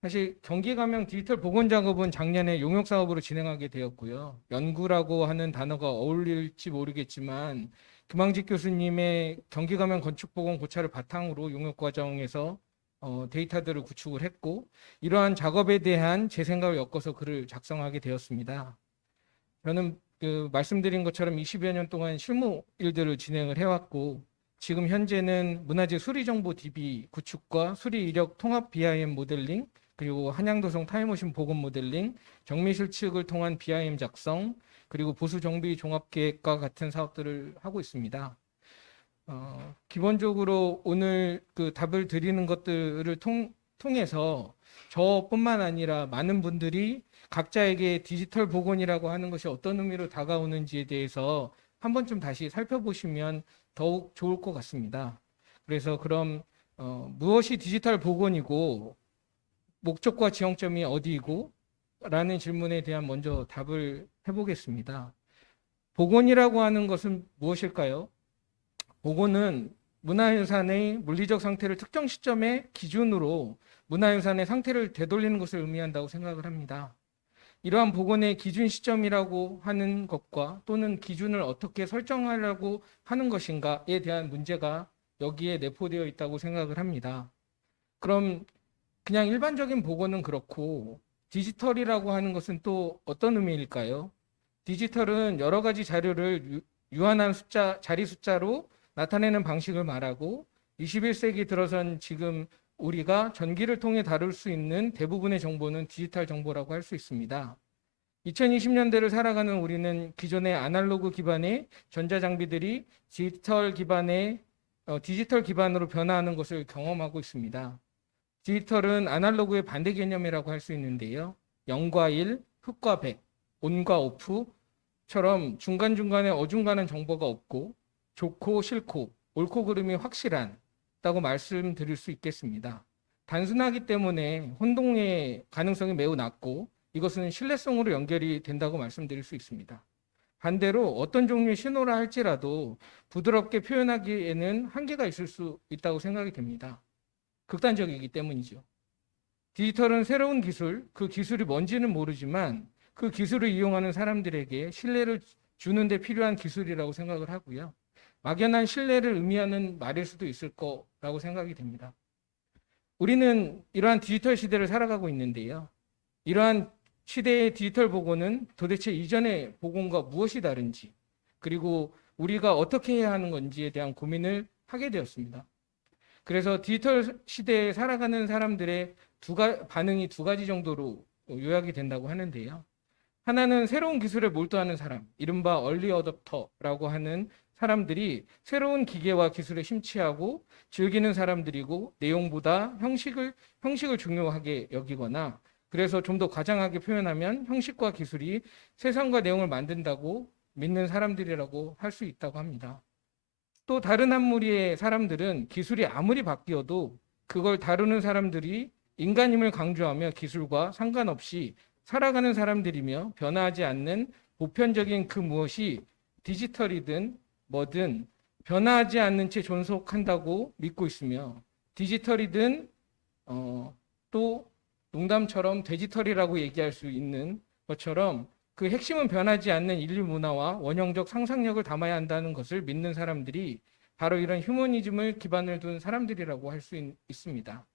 사실 경기 감형 디지털 복원 작업은 작년에 용역 사업으로 진행하게 되었고요. 연구라고 하는 단어가 어울릴지 모르겠지만 김황직 교수님의 경기 감형 건축 복원 고찰을 바탕으로 용역 과정에서 데이터들을 구축을 했고 이러한 작업에 대한 제 생각을 엮어서 글을 작성하게 되었습니다. 저는 그 말씀드린 것처럼 20여 년 동안 실무 일들을 진행을 해왔고 지금 현재는 문화재 수리정보 DB 구축과 수리 이력 통합 BIM 모델링 그리고 한양도성 타임머신 복원 모델링, 정밀실측을 통한 BIM 작성, 그리고 보수 정비 종합계획과 같은 사업들을 하고 있습니다. 기본적으로 오늘 그 답을 드리는 것들을 통해서 저뿐만 아니라 많은 분들이 각자에게 디지털 복원이라고 하는 것이 어떤 의미로 다가오는지에 대해서 한 번쯤 다시 살펴보시면 더욱 좋을 것 같습니다. 그래서 그럼 무엇이 디지털 복원이고 목적과 지향점이 어디이고 라는 질문에 대한 먼저 답을 해보겠습니다. 복원이라고 하는 것은 무엇일까요? 복원은 문화유산의 물리적 상태를 특정 시점의 기준으로 문화유산의 상태를 되돌리는 것을 의미한다고 생각을 합니다. 이러한 복원의 기준 시점이라고 하는 것과 또는 기준을 어떻게 설정하려고 하는 것인가에 대한 문제가 여기에 내포되어 있다고 생각을 합니다. 그럼 그냥 일반적인 복원은 그렇고 디지털이라고 하는 것은 또 어떤 의미일까요? 디지털은 여러 가지 자료를 유한한 자리 숫자로 나타내는 방식을 말하고 21세기 들어선 지금 우리가 전기를 통해 다룰 수 있는 대부분의 정보는 디지털 정보라고 할 수 있습니다. 2020년대를 살아가는 우리는 기존의 아날로그 기반의 전자장비들이 디지털 기반으로 변화하는 것을 경험하고 있습니다. 디지털은 아날로그의 반대 개념이라고 할 수 있는데요. 0과 1, 흑과 백, 온과 오프처럼 중간중간에 어중간한 정보가 없고 좋고 싫고 옳고 그름이 확실하다고 말씀드릴 수 있겠습니다. 단순하기 때문에 혼동의 가능성이 매우 낮고 이것은 신뢰성으로 연결이 된다고 말씀드릴 수 있습니다. 반대로 어떤 종류의 신호라 할지라도 부드럽게 표현하기에는 한계가 있을 수 있다고 생각이 됩니다. 극단적이기 때문이죠. 디지털은 새로운 기술, 그 기술이 뭔지는 모르지만 그 기술을 이용하는 사람들에게 신뢰를 주는 데 필요한 기술이라고 생각을 하고요. 막연한 신뢰를 의미하는 말일 수도 있을 거라고 생각이 됩니다. 우리는 이러한 디지털 시대를 살아가고 있는데요. 이러한 시대의 디지털 복원은 도대체 이전의 복원과 무엇이 다른지, 그리고 우리가 어떻게 해야 하는 건지에 대한 고민을 하게 되었습니다. 그래서 디지털 시대에 살아가는 사람들의 반응이 두 가지 정도로 요약이 된다고 하는데요. 하나는 새로운 기술에 몰두하는 사람, 이른바 얼리 어댑터라고 하는 사람들이 새로운 기계와 기술에 심취하고 즐기는 사람들이고 내용보다 형식을 중요하게 여기거나, 그래서 좀 더 과장하게 표현하면 형식과 기술이 세상과 내용을 만든다고 믿는 사람들이라고 할 수 있다고 합니다. 또 다른 한 무리의 사람들은 기술이 아무리 바뀌어도 그걸 다루는 사람들이 인간임을 강조하며 기술과 상관없이 살아가는 사람들이며 변화하지 않는 보편적인 그 무엇이 디지털이든 뭐든 변화하지 않는 채 존속한다고 믿고 있으며, 디지털이든 또 농담처럼 데지털이라고 얘기할 수 있는 것처럼 그 핵심은 변하지 않는 인류 문화와 원형적 상상력을 담아야 한다는 것을 믿는 사람들이 바로 이런 휴머니즘을 기반을 둔 사람들이라고 할 수 있습니다.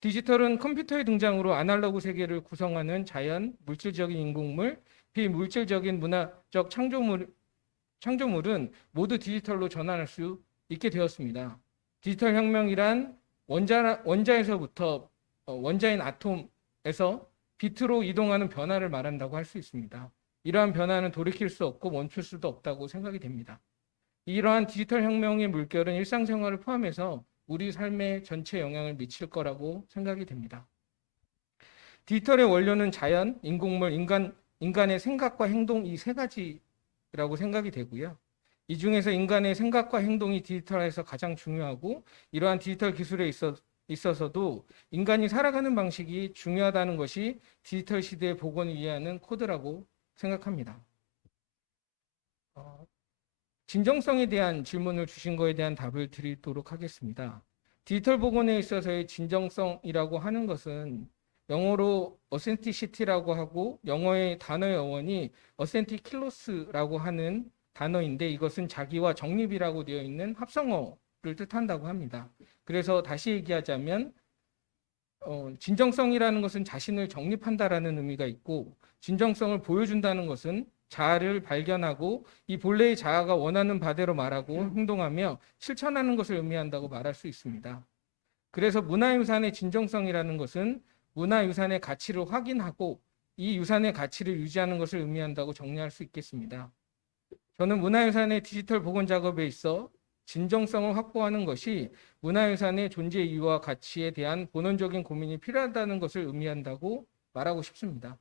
디지털은 컴퓨터의 등장으로 아날로그 세계를 구성하는 자연, 물질적인 인공물, 비물질적인 문화적 창조물은 모두 디지털로 전환할 수 있게 되었습니다. 디지털 혁명이란 원자에서부터 원자인 아톰에서 비트로 이동하는 변화를 말한다고 할 수 있습니다. 이러한 변화는 돌이킬 수 없고 멈출 수도 없다고 생각이 됩니다. 이러한 디지털 혁명의 물결은 일상생활을 포함해서 우리 삶에 전체 영향을 미칠 거라고 생각이 됩니다. 디지털의 원료는 자연, 인공물, 인간의 생각과 행동, 이 세 가지라고 생각이 되고요. 이 중에서 인간의 생각과 행동이 디지털에서 가장 중요하고, 이러한 디지털 기술에 있어서도 인간이 살아가는 방식이 중요하다는 것이 디지털 시대의 복원을 이해하는 코드라고 생각합니다. 진정성에 대한 질문을 주신 거에 대한 답을 드리도록 하겠습니다. 디지털 복원에 있어서의 진정성이라고 하는 것은 영어로 authenticity라고 하고, 영어의 단어의 어원이 authenticalos라고 하는 단어인데, 이것은 자기와 정립이라고 되어 있는 합성어를 뜻한다고 합니다. 그래서 다시 얘기하자면 진정성이라는 것은 자신을 정립한다라는 의미가 있고, 진정성을 보여준다는 것은 자아를 발견하고 이 본래의 자아가 원하는 바대로 말하고 행동하며 실천하는 것을 의미한다고 말할 수 있습니다. 그래서 문화유산의 진정성이라는 것은 문화유산의 가치를 확인하고 이 유산의 가치를 유지하는 것을 의미한다고 정리할 수 있겠습니다. 저는 문화유산의 디지털 복원 작업에 있어 진정성을 확보하는 것이 문화유산의 존재 이유와 가치에 대한 본원적인 고민이 필요하다는 것을 의미한다고 말하고 싶습니다.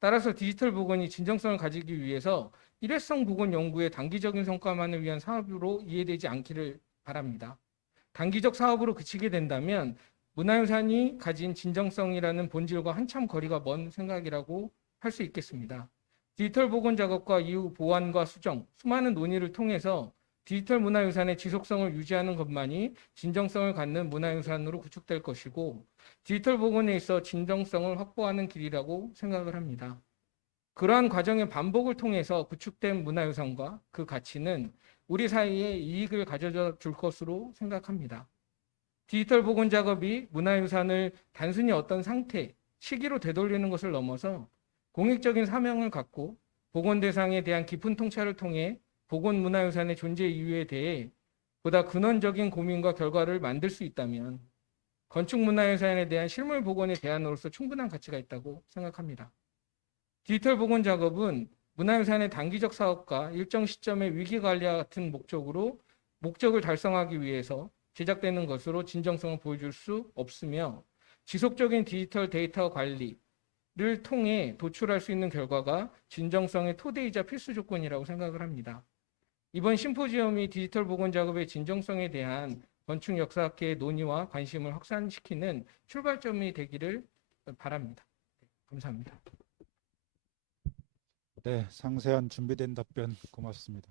따라서 디지털 복원이 진정성을 가지기 위해서 일회성 복원 연구의 단기적인 성과만을 위한 사업으로 이해되지 않기를 바랍니다. 단기적 사업으로 그치게 된다면 문화유산이 가진 진정성이라는 본질과 한참 거리가 먼 생각이라고 할 수 있겠습니다. 디지털 복원 작업과 이후 보완과 수정, 수많은 논의를 통해서 디지털 문화유산의 지속성을 유지하는 것만이 진정성을 갖는 문화유산으로 구축될 것이고 디지털 복원에 있어 진정성을 확보하는 길이라고 생각을 합니다. 그러한 과정의 반복을 통해서 구축된 문화유산과 그 가치는 우리 사회에 이익을 가져다 줄 것으로 생각합니다. 디지털 복원 작업이 문화유산을 단순히 어떤 상태, 시기로 되돌리는 것을 넘어서 공익적인 사명을 갖고 복원 대상에 대한 깊은 통찰을 통해 복원 문화유산의 존재 이유에 대해 보다 근원적인 고민과 결과를 만들 수 있다면 건축 문화유산에 대한 실물 복원의 대안으로서 충분한 가치가 있다고 생각합니다. 디지털 복원 작업은 문화유산의 단기적 사업과 일정 시점의 위기관리와 같은 목적을 달성하기 위해서 제작되는 것으로 진정성을 보여줄 수 없으며 지속적인 디지털 데이터 관리를 통해 도출할 수 있는 결과가 진정성의 토대이자 필수 조건이라고 생각을 합니다. 이번 심포지엄이 디지털 복원 작업의 진정성에 대한 건축 역사학계의 논의와 관심을 확산시키는 출발점이 되기를 바랍니다. 감사합니다. 네, 상세한 준비된 답변 고맙습니다.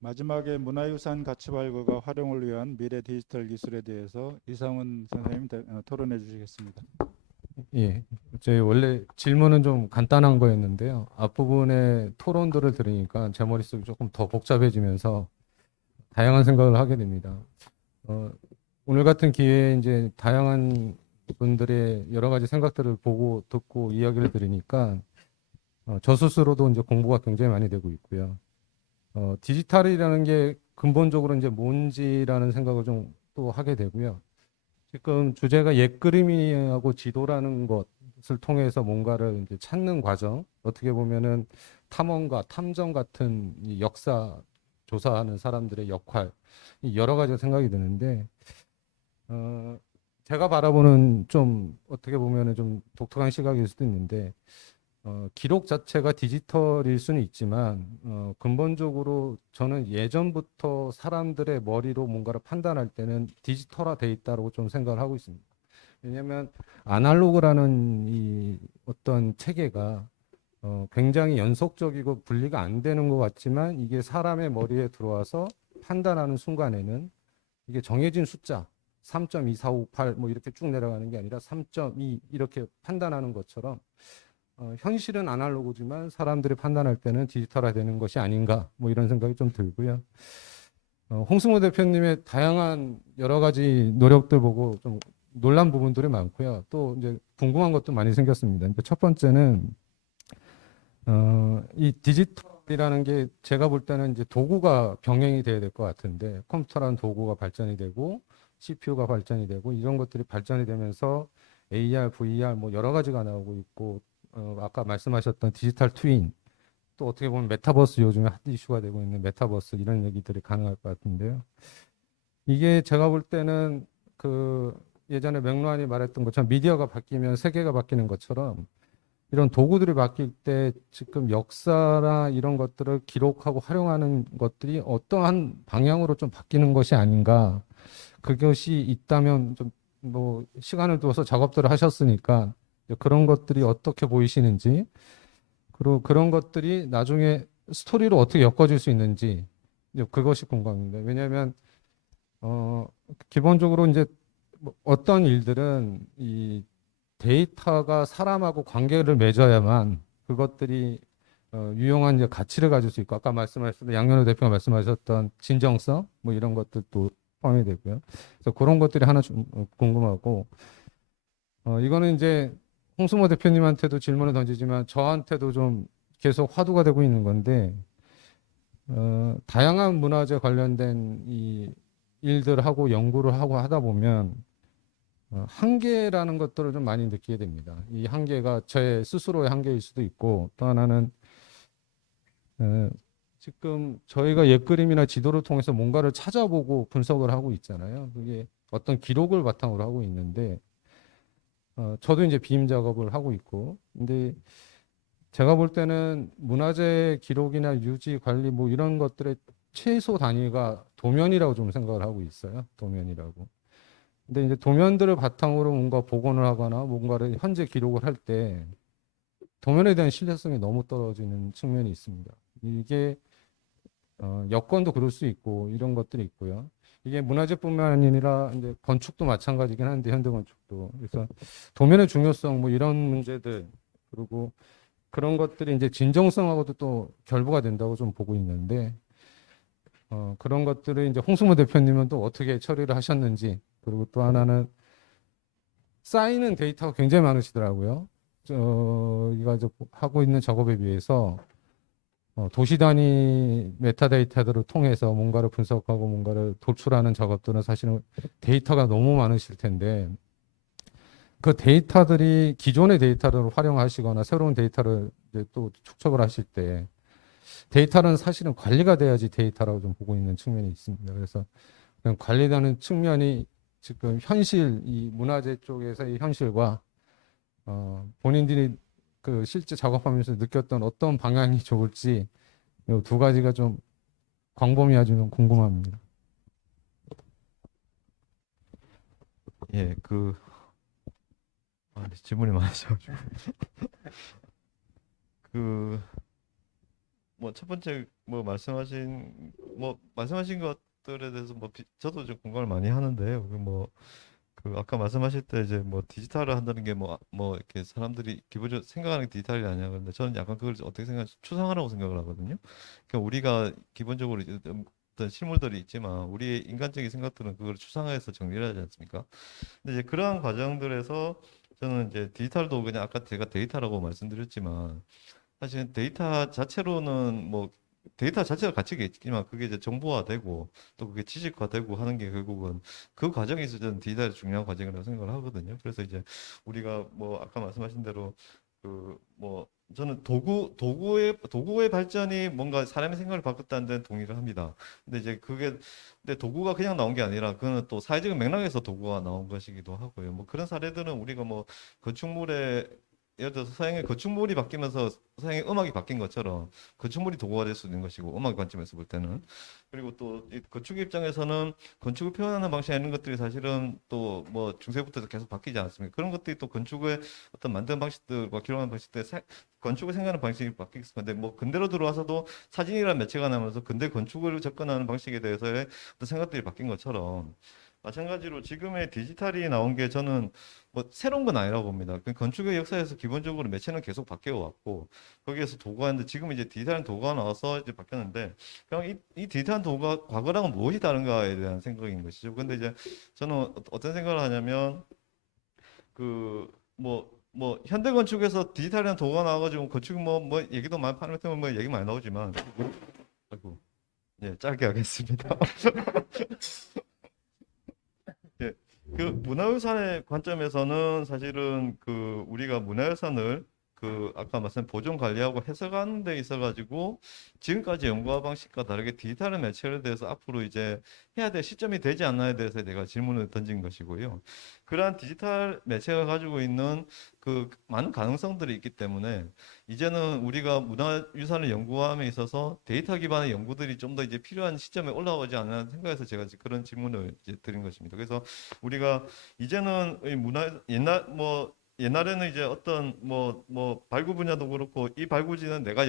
마지막에 문화유산 가치 발굴과 활용을 위한 미래 디지털 기술에 대해서 이상훈 선생님 토론해 주시겠습니다. 예, 저희 원래 질문은 좀 간단한 거였는데요. 앞부분에 토론들을 들으니까 제 머릿속이 조금 더 복잡해지면서 다양한 생각을 하게 됩니다. 오늘 같은 기회에 이제 다양한 분들의 여러 가지 생각들을 보고 듣고 이야기를 들으니까 저 스스로도 이제 공부가 굉장히 많이 되고 있고요. 디지털이라는 게 근본적으로 이제 뭔지라는 생각을 좀 또 하게 되고요. 지금 주제가 옛그림이하고 지도라는 것을 통해서 뭔가를 이제 찾는 과정, 어떻게 보면은 탐험가, 탐정 같은 이 역사 조사하는 사람들의 역할, 여러 가지 생각이 드는데, 제가 바라보는 좀 어떻게 보면은 좀 독특한 시각일 수도 있는데, 기록 자체가 디지털일 수는 있지만 근본적으로 저는 예전부터 사람들의 머리로 뭔가를 판단할 때는 디지털화돼 있다고 좀 생각을 하고 있습니다. 왜냐하면 아날로그라는 이 어떤 체계가 굉장히 연속적이고 분리가 안 되는 것 같지만 이게 사람의 머리에 들어와서 판단하는 순간에는 이게 정해진 숫자 3.2458 뭐 이렇게 쭉 내려가는 게 아니라 3.2 이렇게 판단하는 것처럼 현실은 아날로그지만 사람들이 판단할 때는 디지털화되는 것이 아닌가 뭐 이런 생각이 좀 들고요. 홍승호 대표님의 다양한 여러 가지 노력들 보고 좀 놀란 부분들이 많고요. 또 이제 궁금한 것도 많이 생겼습니다. 첫 번째는 이 디지털이라는 게 제가 볼 때는 이제 도구가 병행이 돼야 될 것 같은데 컴퓨터라는 도구가 발전이 되고 CPU가 발전이 되고 이런 것들이 발전이 되면서 AR, VR 뭐 여러 가지가 나오고 있고 아까 말씀하셨던 디지털 트윈 또 어떻게 보면 메타버스 요즘에 핫 이슈가 되고 있는 메타버스 이런 얘기들이 가능할 것 같은데요. 이게 제가 볼 때는 그 예전에 맥루한이 말했던 것처럼 미디어가 바뀌면 세계가 바뀌는 것처럼 이런 도구들이 바뀔 때 지금 역사나 이런 것들을 기록하고 활용하는 것들이 어떠한 방향으로 좀 바뀌는 것이 아닌가. 그것이 있다면 좀 뭐 시간을 두어서 작업들을 하셨으니까 그런 것들이 어떻게 보이시는지 그리고 그런 것들이 나중에 스토리로 어떻게 엮어질 수 있는지 그것이 궁금합니다. 왜냐하면 기본적으로 이제 어떤 일들은 이 데이터가 사람하고 관계를 맺어야만 그것들이 유용한 이제 가치를 가질 수 있고 아까 말씀하셨던 양현우 대표가 말씀하셨던 진정성 뭐 이런 것들도 포함이 되고요. 그래서 그런 것들이 하나 좀 궁금하고 이거는 이제 홍승호 대표님한테도 질문을 던지지만 저한테도 좀 계속 화두가 되고 있는 건데 다양한 문화재 관련된 이 일들을 하고 연구를 하고 하다 보면 한계라는 것들을 좀 많이 느끼게 됩니다. 이 한계가 제 스스로의 한계일 수도 있고, 또 하나는 지금 저희가 옛그림이나 지도를 통해서 뭔가를 찾아보고 분석을 하고 있잖아요. 그게 어떤 기록을 바탕으로 하고 있는데, 저도 이제 비임 작업을 하고 있고, 근데 제가 볼 때는 문화재 기록이나 유지 관리 뭐 이런 것들의 최소 단위가 도면이라고 좀 생각을 하고 있어요. 도면이라고. 근데 이제 도면들을 바탕으로 뭔가 복원을 하거나 뭔가를 현재 기록을 할 때 도면에 대한 신뢰성이 너무 떨어지는 측면이 있습니다. 이게 여건도 그럴 수 있고 이런 것들이 있고요. 이게 문화재뿐만 아니라 이제 건축도 마찬가지긴 한데 현대 건축도 그래서 도면의 중요성 뭐 이런 문제들 그리고 그런 것들이 이제 진정성하고도 또 결부가 된다고 좀 보고 있는데 그런 것들을 이제 홍승모 대표님은 또 어떻게 처리를 하셨는지 그리고 또 하나는 쌓이는 데이터가 굉장히 많으시더라고요. 저희가 하고 있는 작업에 비해서 도시 단위 메타데이터들을 통해서 뭔가를 분석하고 뭔가를 도출하는 작업들은 사실은 데이터가 너무 많으실 텐데 그 데이터들이 기존의 데이터를 활용하시거나 새로운 데이터를 이제 또 축적을 하실 때 데이터는 사실은 관리가 돼야지 데이터라고 좀 보고 있는 측면이 있습니다. 그래서 그냥 관리되는 측면이 지금 현실, 이 문화재 쪽에서의 현실과 본인들이 그 실제 작업하면서 느꼈던 어떤 방향이 좋을지 이 두 가지가 좀 광범위하게 좀 궁금합니다. 예, 질문이 많으셔가지고 뭐 첫 번째 말씀하신 것들에 대해서 저도 좀 공감을 많이 하는데요. 아까 말씀하실 때 이제 뭐 디지털을 한다는 게 뭐 이렇게 사람들이 기본적으로 생각하는 게 디지털이 아니야. 그런데 저는 약간 그걸 어떻게 추상화라고 생각을 하거든요. 그러니까 우리가 기본적으로 이제 어떤 실물들이 있지만 우리의 인간적인 생각들은 그걸 추상화해서 정리를 하지 않습니까? 근데 이제 그러한 과정들에서 저는 이제 디지털도 그냥 아까 제가 데이터라고 말씀드렸지만 사실 데이터 자체로는 데이터 자체가 가치가 있지만 그게 이제 정보화되고 또 그게 지식화되고 하는 게 결국은 그 과정이 있어서 저는 디지털이 중요한 과정이라고 생각을 하거든요. 그래서 이제 우리가 아까 말씀하신 대로 저는 도구의 발전이 뭔가 사람의 생각을 바꿨다는 데는 동의를 합니다. 근데 이제 근데 도구가 그냥 나온 게 아니라 그거는 또 사회적인 맥락에서 도구가 나온 것이기도 하고요. 그런 사례들은 우리가 건축물에 예를 들어서 서양의 건축물이 바뀌면서 서양의 음악이 바뀐 것처럼 건축물이 도구가 될 수 있는 것이고 음악 관점에서 볼 때는 그리고 또 이 건축 입장에서는 건축을 표현하는 방식이나 이런 것들이 사실은 또 중세부터 계속 바뀌지 않습니까? 그런 것들이 또 건축의 어떤 만드는 방식들과 기록하는 방식들 건축을 생각하는 방식이 바뀌었을 건데 근대로 들어와서도 사진이라는 매체가 나면서 근대 건축을 접근하는 방식에 대해서의 어떤 생각들이 바뀐 것처럼 마찬가지로 지금의 디지털이 나온 게 저는 새로운 건 아니라고 봅니다. 그 건축의 역사에서 기본적으로 매체는 계속 바뀌어 왔고 거기에서 도구가 있는데 지금 이제 디지털 도구가 나와서 이제 바뀌었는데 그럼 이 디지털 도구가 과거랑은 무엇이 다른가에 대한 생각인 것이죠. 근데 이제 저는 어떤 생각을 하냐면 현대 건축에서 디지털이라는 도구가 나와가지고 건축 얘기도 많이 파노면 얘기 많이 나오지만 아이고 예 짧게 하겠습니다. 예, 문화유산의 관점에서는 사실은 우리가 문화유산을 아까 말씀 보존 관리하고 해석하는 데 있어 가지고 지금까지 연구와 방식과 다르게 디지털의 매체에 대해서 앞으로 이제 해야 될 시점이 되지 않나에 대해서 내가 질문을 던진 것이고요. 그러한 디지털 매체가 가지고 있는 많은 가능성들이 있기 때문에 이제는 우리가 문화유산을 연구함에 있어서 데이터 기반의 연구들이 좀 더 이제 필요한 시점에 올라오지 않나 생각해서 제가 그런 질문을 이제 드린 것입니다. 그래서 우리가 이제는 옛날에는 이제 어떤 발굴 분야도 그렇고 이 발굴지는 내가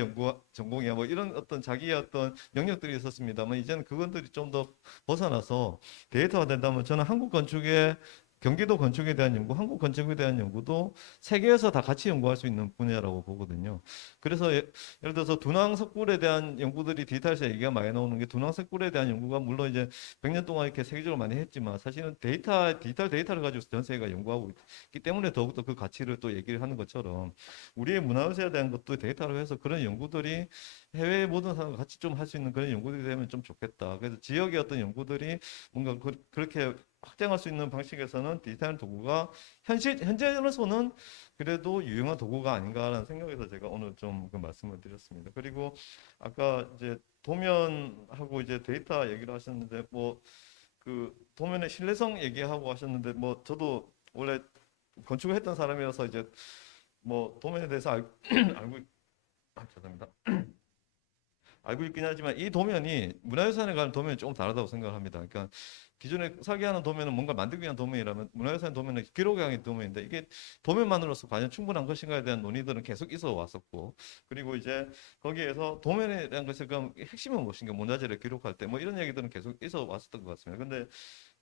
전공이야 이런 어떤 자기의 어떤 영역들이 있었습니다만 이제는 그것들이 좀 더 벗어나서 데이터가 된다면 저는 한국 건축의 경기도 건축에 대한 연구, 한국 건축에 대한 연구도 세계에서 다 같이 연구할 수 있는 분야라고 보거든요. 그래서 예를 들어서 둔왕 석굴에 대한 연구들이 디지털에서 얘기가 많이 나오는 게 둔왕 석굴에 대한 연구가 물론 이제 100년 동안 이렇게 세계적으로 많이 했지만 사실은 디지털 데이터를 가지고 전 세계가 연구하고 있기 때문에 더욱더 그 가치를 또 얘기를 하는 것처럼 우리의 문화유산에 대한 것도 데이터로 해서 그런 연구들이 해외의 모든 사람과 같이 좀 할 수 있는 그런 연구들이 되면 좀 좋겠다. 그래서 지역의 어떤 연구들이 뭔가 그렇게 확장할 수 있는 방식에서는 디지털 도구가 현재로서는 그래도 유용한 도구가 아닌가라는 생각에서 제가 오늘 좀 그 말씀을 드렸습니다. 그리고 아까 이제 도면하고 이제 데이터 얘기를 하셨는데 뭐 그 도면의 신뢰성 얘기하고 하셨는데 뭐 저도 원래 건축을 했던 사람이라서 이제 뭐 도면에 대해서 알고 죄송합니다. 알고 있긴 하지만 이 도면이 문화유산에 관한 도면이 조금 다르다고 생각을 합니다. 그러니까 기존에 설계하는 도면은 뭔가 만들기 위한 도면이라면 문화유산 도면은 기록하는 도면인데 이게 도면만으로서 과연 충분한 것인가에 대한 논의들은 계속 있어 왔었고 그리고 이제 거기에서 도면에 대한 것이 그럼 핵심은 무엇인가 문화재를 기록할 때 뭐 이런 얘기들은 계속 있어 왔었던 것 같습니다. 근데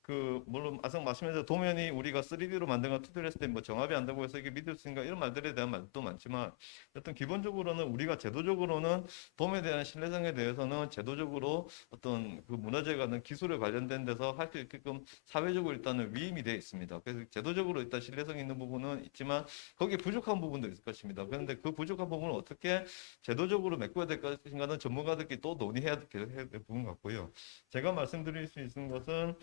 그 물론 아까 말씀하신 도면이 우리가 3D로 만든 거 2D로 했을 때 뭐 정합이 안 되고 해서 이게 믿을 수 있는가 이런 말들에 대한 말도 많지만 어떤 기본적으로는 우리가 제도적으로는 도면에 대한 신뢰성에 대해서는 제도적으로 어떤 그 문화재에 관한 기술에 관련된 데서 할 수 있게끔 사회적으로 일단은 위임이 되어 있습니다. 그래서 제도적으로 일단 신뢰성 있는 부분은 있지만 거기에 부족한 부분도 있을 것입니다. 그런데 그 부족한 부분을 어떻게 제도적으로 메꿔야 될 것인가는 전문가들끼리 또 논의해야 될 부분 같고요. 제가 말씀드릴 수 있는 것은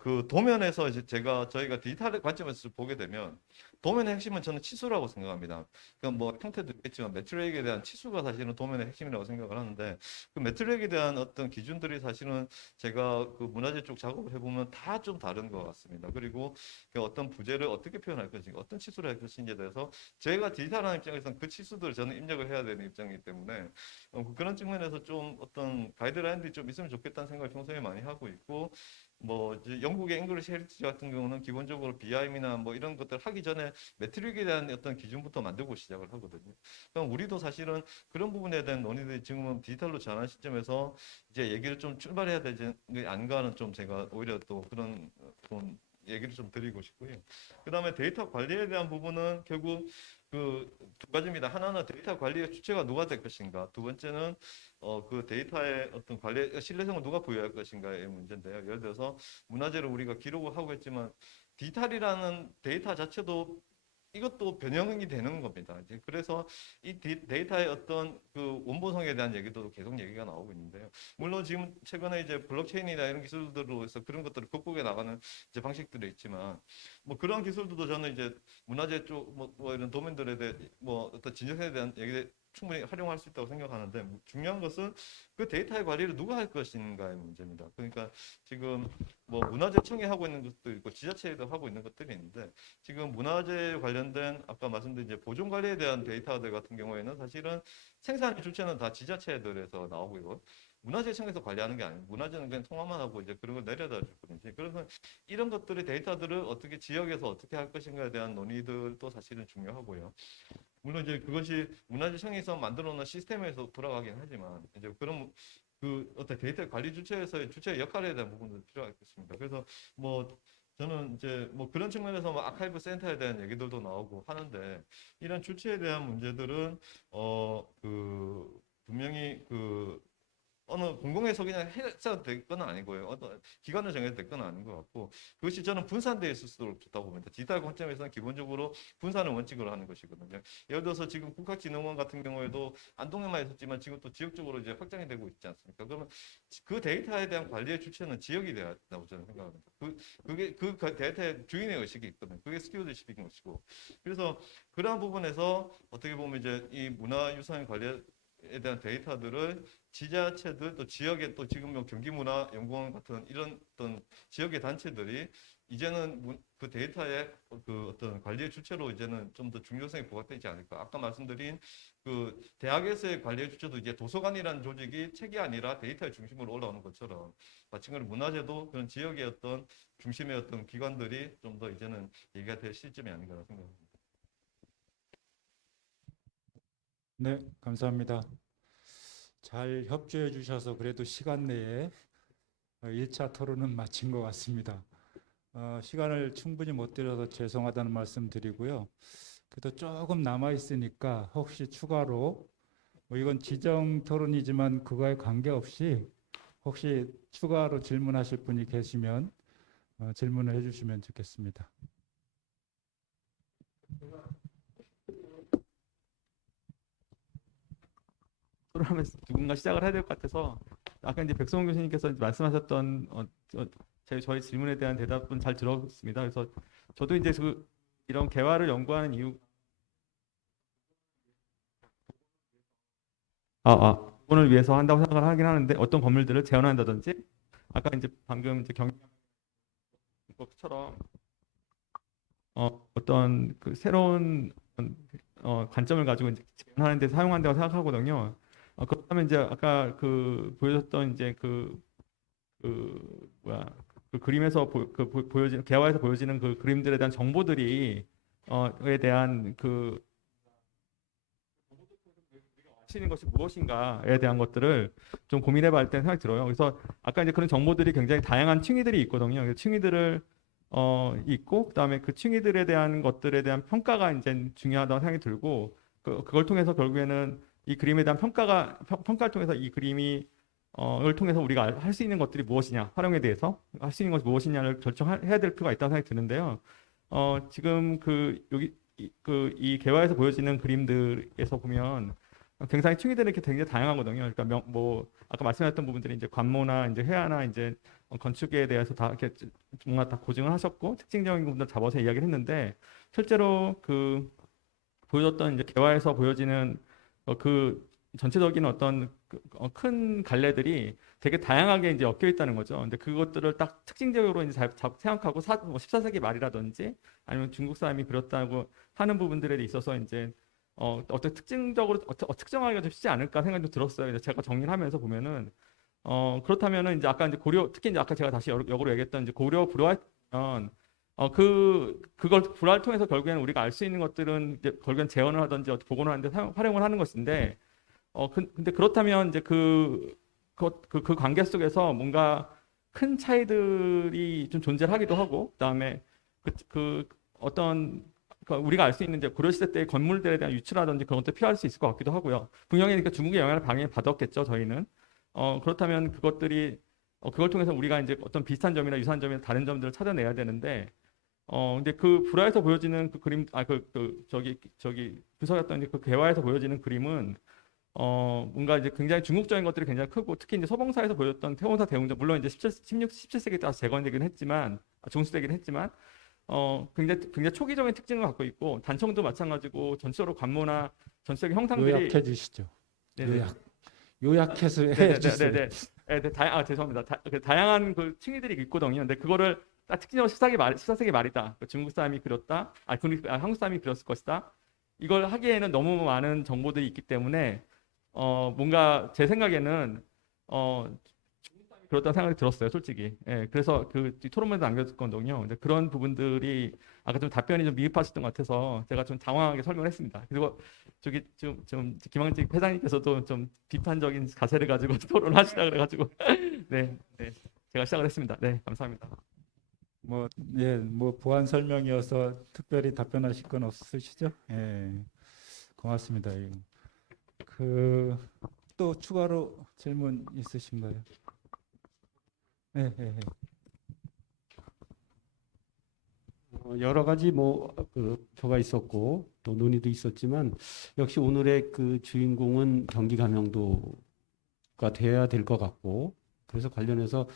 그 도면에서 이제 저희가 디지털 관점에서 보게 되면 도면의 핵심은 저는 치수라고 생각합니다. 그럼 뭐 형태도 있겠지만 매트릭에 대한 치수가 사실은 도면의 핵심이라고 생각을 하는데 그 매트릭에 대한 어떤 기준들이 사실은 제가 그 문화재 쪽 작업을 해보면 다 좀 다른 것 같습니다. 그리고 그 어떤 부재를 어떻게 표현할 것인가, 어떤 치수로 할 것인지에 대해서 제가 디지털하는 입장에서는 그 치수들을 저는 입력을 해야 되는 입장이기 때문에 그런 측면에서 좀 어떤 가이드라인들이 좀 있으면 좋겠다는 생각을 평소에 많이 하고 있고 뭐 이제 영국의 잉글리시 헤리티지 같은 경우는 기본적으로 BIM이나 뭐 이런 것들 하기 전에 매트릭에 대한 어떤 기준부터 만들고 시작을 하거든요. 그럼 우리도 사실은 그런 부분에 대한 논의들이 지금은 디지털로 전환 시점에서 이제 얘기를 좀 출발해야 되지 않은가 하는 좀 제가 오히려 또 그런 좀 얘기를 좀 드리고 싶고요. 그다음에 데이터 관리에 대한 부분은 결국 그 두 가지입니다. 하나는 데이터 관리의 주체가 누가 될 것인가. 두 번째는 그 데이터의 어떤 관리 신뢰성을 누가 부여할 것인가의 문제인데요. 예를 들어서 문화재를 우리가 기록을 하고 있지만 디지털이라는 데이터 자체도 이것도 변형이 되는 겁니다. 이제 그래서 이 데이터의 어떤 그 원본성에 대한 얘기도 계속 얘기가 나오고 있는데요. 물론 지금 최근에 이제 블록체인이나 이런 기술들로 해서 그런 것들을 극복해 나가는 이제 방식들이 있지만 뭐 그런 기술들도 저는 이제 문화재 쪽 뭐 이런 도면들에 대해 뭐 어떤 진정성에 대한 얘기 충분히 활용할 수 있다고 생각하는데 중요한 것은 그 데이터의 관리를 누가 할 것인가의 문제입니다. 그러니까 지금 뭐 문화재청이 하고 있는 것도 있고 지자체도 하고 있는 것들이 있는데 지금 문화재 관련된 아까 말씀드린 이제 보존 관리에 대한 데이터들 같은 경우에는 사실은 생산의 주체는 다 지자체들에서 나오고 있고 문화재청에서 관리하는 게 아니고 문화재는 그냥 통화만 하고 이제 그런 걸 내려다 줄 뿐이지. 그래서 이런 것들의 데이터들을 어떻게 지역에서 어떻게 할 것인가에 대한 논의들도 사실은 중요하고요. 물론 이제 그것이 문화재청에서 만들어 놓은 시스템에서 돌아가긴 하지만 이제 그런 그 어떤 데이터 관리 주체에서의 주체 역할에 대한 부분도 필요하겠습니다. 그래서 뭐 저는 이제 뭐 그런 측면에서 뭐 아카이브 센터에 대한 얘기들도 나오고 하는데 이런 주체에 대한 문제들은 그 분명히 그 어느 공공에서 그냥 해서 될 건 아니고요. 어떤 기관을 정해서 될 건 아닌 것 같고 그것이 저는 분산되어 있을 수도 좋다고 봅니다. 디지털 관점에서는 기본적으로 분산을 원칙으로 하는 것이거든요. 예를 들어서 지금 국가진흥원 같은 경우에도 안동에만 있었지만 지금 또 지역적으로 이제 확장이 되고 있지 않습니까? 그러면 그 데이터에 대한 관리의 주체는 지역이 돼야 된다고 저는 생각합니다. 그게 그 데이터의 주인의 의식이 있거든요. 그게 스튜어드십인 것이고 그래서 그러한 부분에서 어떻게 보면 이제 이 문화유산 관리에 대한 데이터들을 지자체들 또 지역의 또 지금 경기문화연구원 같은 이런 어떤 지역의 단체들이 이제는 그 데이터의 그 어떤 관리의 주체로 이제는 좀 더 중요성이 부각되지 않을까. 아까 말씀드린 그 대학에서의 관리의 주체도 이제 도서관이라는 조직이 책이 아니라 데이터의 중심으로 올라오는 것처럼 마찬가지로 문화재도 그런 지역의 어떤 중심의 어떤 기관들이 좀 더 이제는 얘기가 될 시점이 아닌가 생각합니다. 네, 감사합니다. 잘 협조해 주셔서 그래도 시간 내에 1차 토론은 마친 것 같습니다. 시간을 충분히 못 드려서 죄송하다는 말씀 드리고요. 그래도 조금 남아 있으니까 혹시 추가로 뭐 이건 지정 토론이지만 그거에 관계없이 혹시 추가로 질문하실 분이 계시면 질문을 해주시면 좋겠습니다. 토론하면서 누군가 시작을 해야 될 것 같아서 아까 이제 백성원 교수님께서 말씀하셨던 저희 질문에 대한 대답은 잘 들었습니다. 그래서 저도 이제 이런 개화를 연구하는 이유 복원을 위해서 한다고 생각을 하긴 하는데 어떤 건물들을 재현한다든지 아까 이제 방금 이제 경법처럼 어떤 그 새로운 관점을 가지고 이제 재현하는 데 사용한다고 생각하거든요. 그렇다면 이제 아까 보여줬던 이제 뭐야 그 그림에서 보여지는 개화에서 보여지는 그 그림들에 대한 정보들이 에 대한 하시는 것이 무엇인가에 대한 것들을 좀 고민해봐야 할 때는 생각이 들어요. 그래서 아까 이제 그런 정보들이 굉장히 다양한 층위들이 있거든요. 그래서 층위들을 있고 그다음에 그 층위들에 대한 것들에 대한 평가가 이제 중요하다고 생각이 들고 그걸 통해서 결국에는 이 그림에 대한 평가를 통해서 이 그림이 을 통해서 우리가 할 수 있는 것들이 무엇이냐, 활용에 대해서 할 수 있는 것이 무엇이냐를 결정해야 될 필요가 있다고 생각이 드는데요. 지금 여기 이 개화에서 보여지는 그림들에서 보면 굉장히 층위들이 이렇게 굉장히 다양하거든요. 그러니까 뭐 아까 말씀하셨던 부분들이 이제 관모나 이제 회화나 이제 건축에 대해서 다 이렇게 뭔가 다 고증을 하셨고 특징적인 부분들 잡아서 이야기를 했는데 실제로 보여줬던 이제 개화에서 보여지는 전체적인 어떤 큰 갈래들이 되게 다양하게 이제 엮여 있다는 거죠. 근데 그것들을 딱 특징적으로 이제 생각하고 14세기 말이라든지 아니면 중국 사람이 그렸다고 하는 부분들에 있어서 이제 어떤 특징적으로 특정하기가 좀 쉽지 않을까 생각이 좀 들었어요. 그래서 제가 정리를 하면서 보면은 그렇다면은 이제 아까 이제 특히 이제 아까 제가 다시 역으로 얘기했던 이제 고려 불화했던 그걸 불화를 통해서 결국에는 우리가 알 수 있는 것들은 이제 결국엔 재현을 하든지 복원을 하는데 활용을 하는 것인데 근데 그렇다면 이제 그 관계 속에서 뭔가 큰 차이들이 좀 존재하기도 하고 그다음에 어떤 우리가 알 수 있는 이제 고려 시대 때의 건물들에 대한 유출이라든지 그런 것도 피할 수 있을 것 같기도 하고요. 분명히 그러니까 중국의 영향을 방해 받았겠죠, 저희는. 그렇다면 그걸 통해서 우리가 이제 어떤 비슷한 점이나 유사한 점이나 다른 점들을 찾아내야 되는데 근데 불화에서 보여지는 그 그림 저기 분석했던 그 개화에서 보여지는 그림은 뭔가 이제 굉장히 중국적인 것들이 굉장히 크고 특히 이제 서봉사에서 보였던 태원사 대웅전 물론 이제 17세기 따라 재건되긴 했지만 종수되긴 했지만 굉장히 초기적인 특징을 갖고 있고 단청도 마찬가지고 전체적으로 관모나 전체적인 형상들이 요약해 주시죠. 네네. 요약해서 해 주세요. 네네네. 죄송합니다. 다양한 그 층위들이 있거든요. 근데 그거를 딱 특징적으로 14세기 말이다. 중국 사람이 그렸다. 한국 사람이 그렸을 것이다. 이걸 하기에는 너무 많은 정보들이 있기 때문에 뭔가 제 생각에는 중국 사람이 그렇다는 생각이 들었어요, 솔직히. 예, 그래서 토론문에도 남겼거든요. 근데 그런 부분들이 아까 좀 답변이 좀 미흡하셨던 것 같아서 제가 좀 장황하게 설명을 했습니다. 그리고 저기 좀 김항직 회장님께서도 좀 비판적인 가세를 가지고 토론하시다 그래가지고 네, 제가 시작을 했습니다. 네, 감사합니다. 뭐 보완 설명이어서 특별히 답변하실 건 없으시죠? 예, 고맙습니다. 또 추가로 질문 있으신가요? 네. 여러 가지 표가 있었고 또 논의도 있었지만 역시 오늘의 그 주인공은 경기 감영도가 돼야 될 것 같고 그래서 관련해서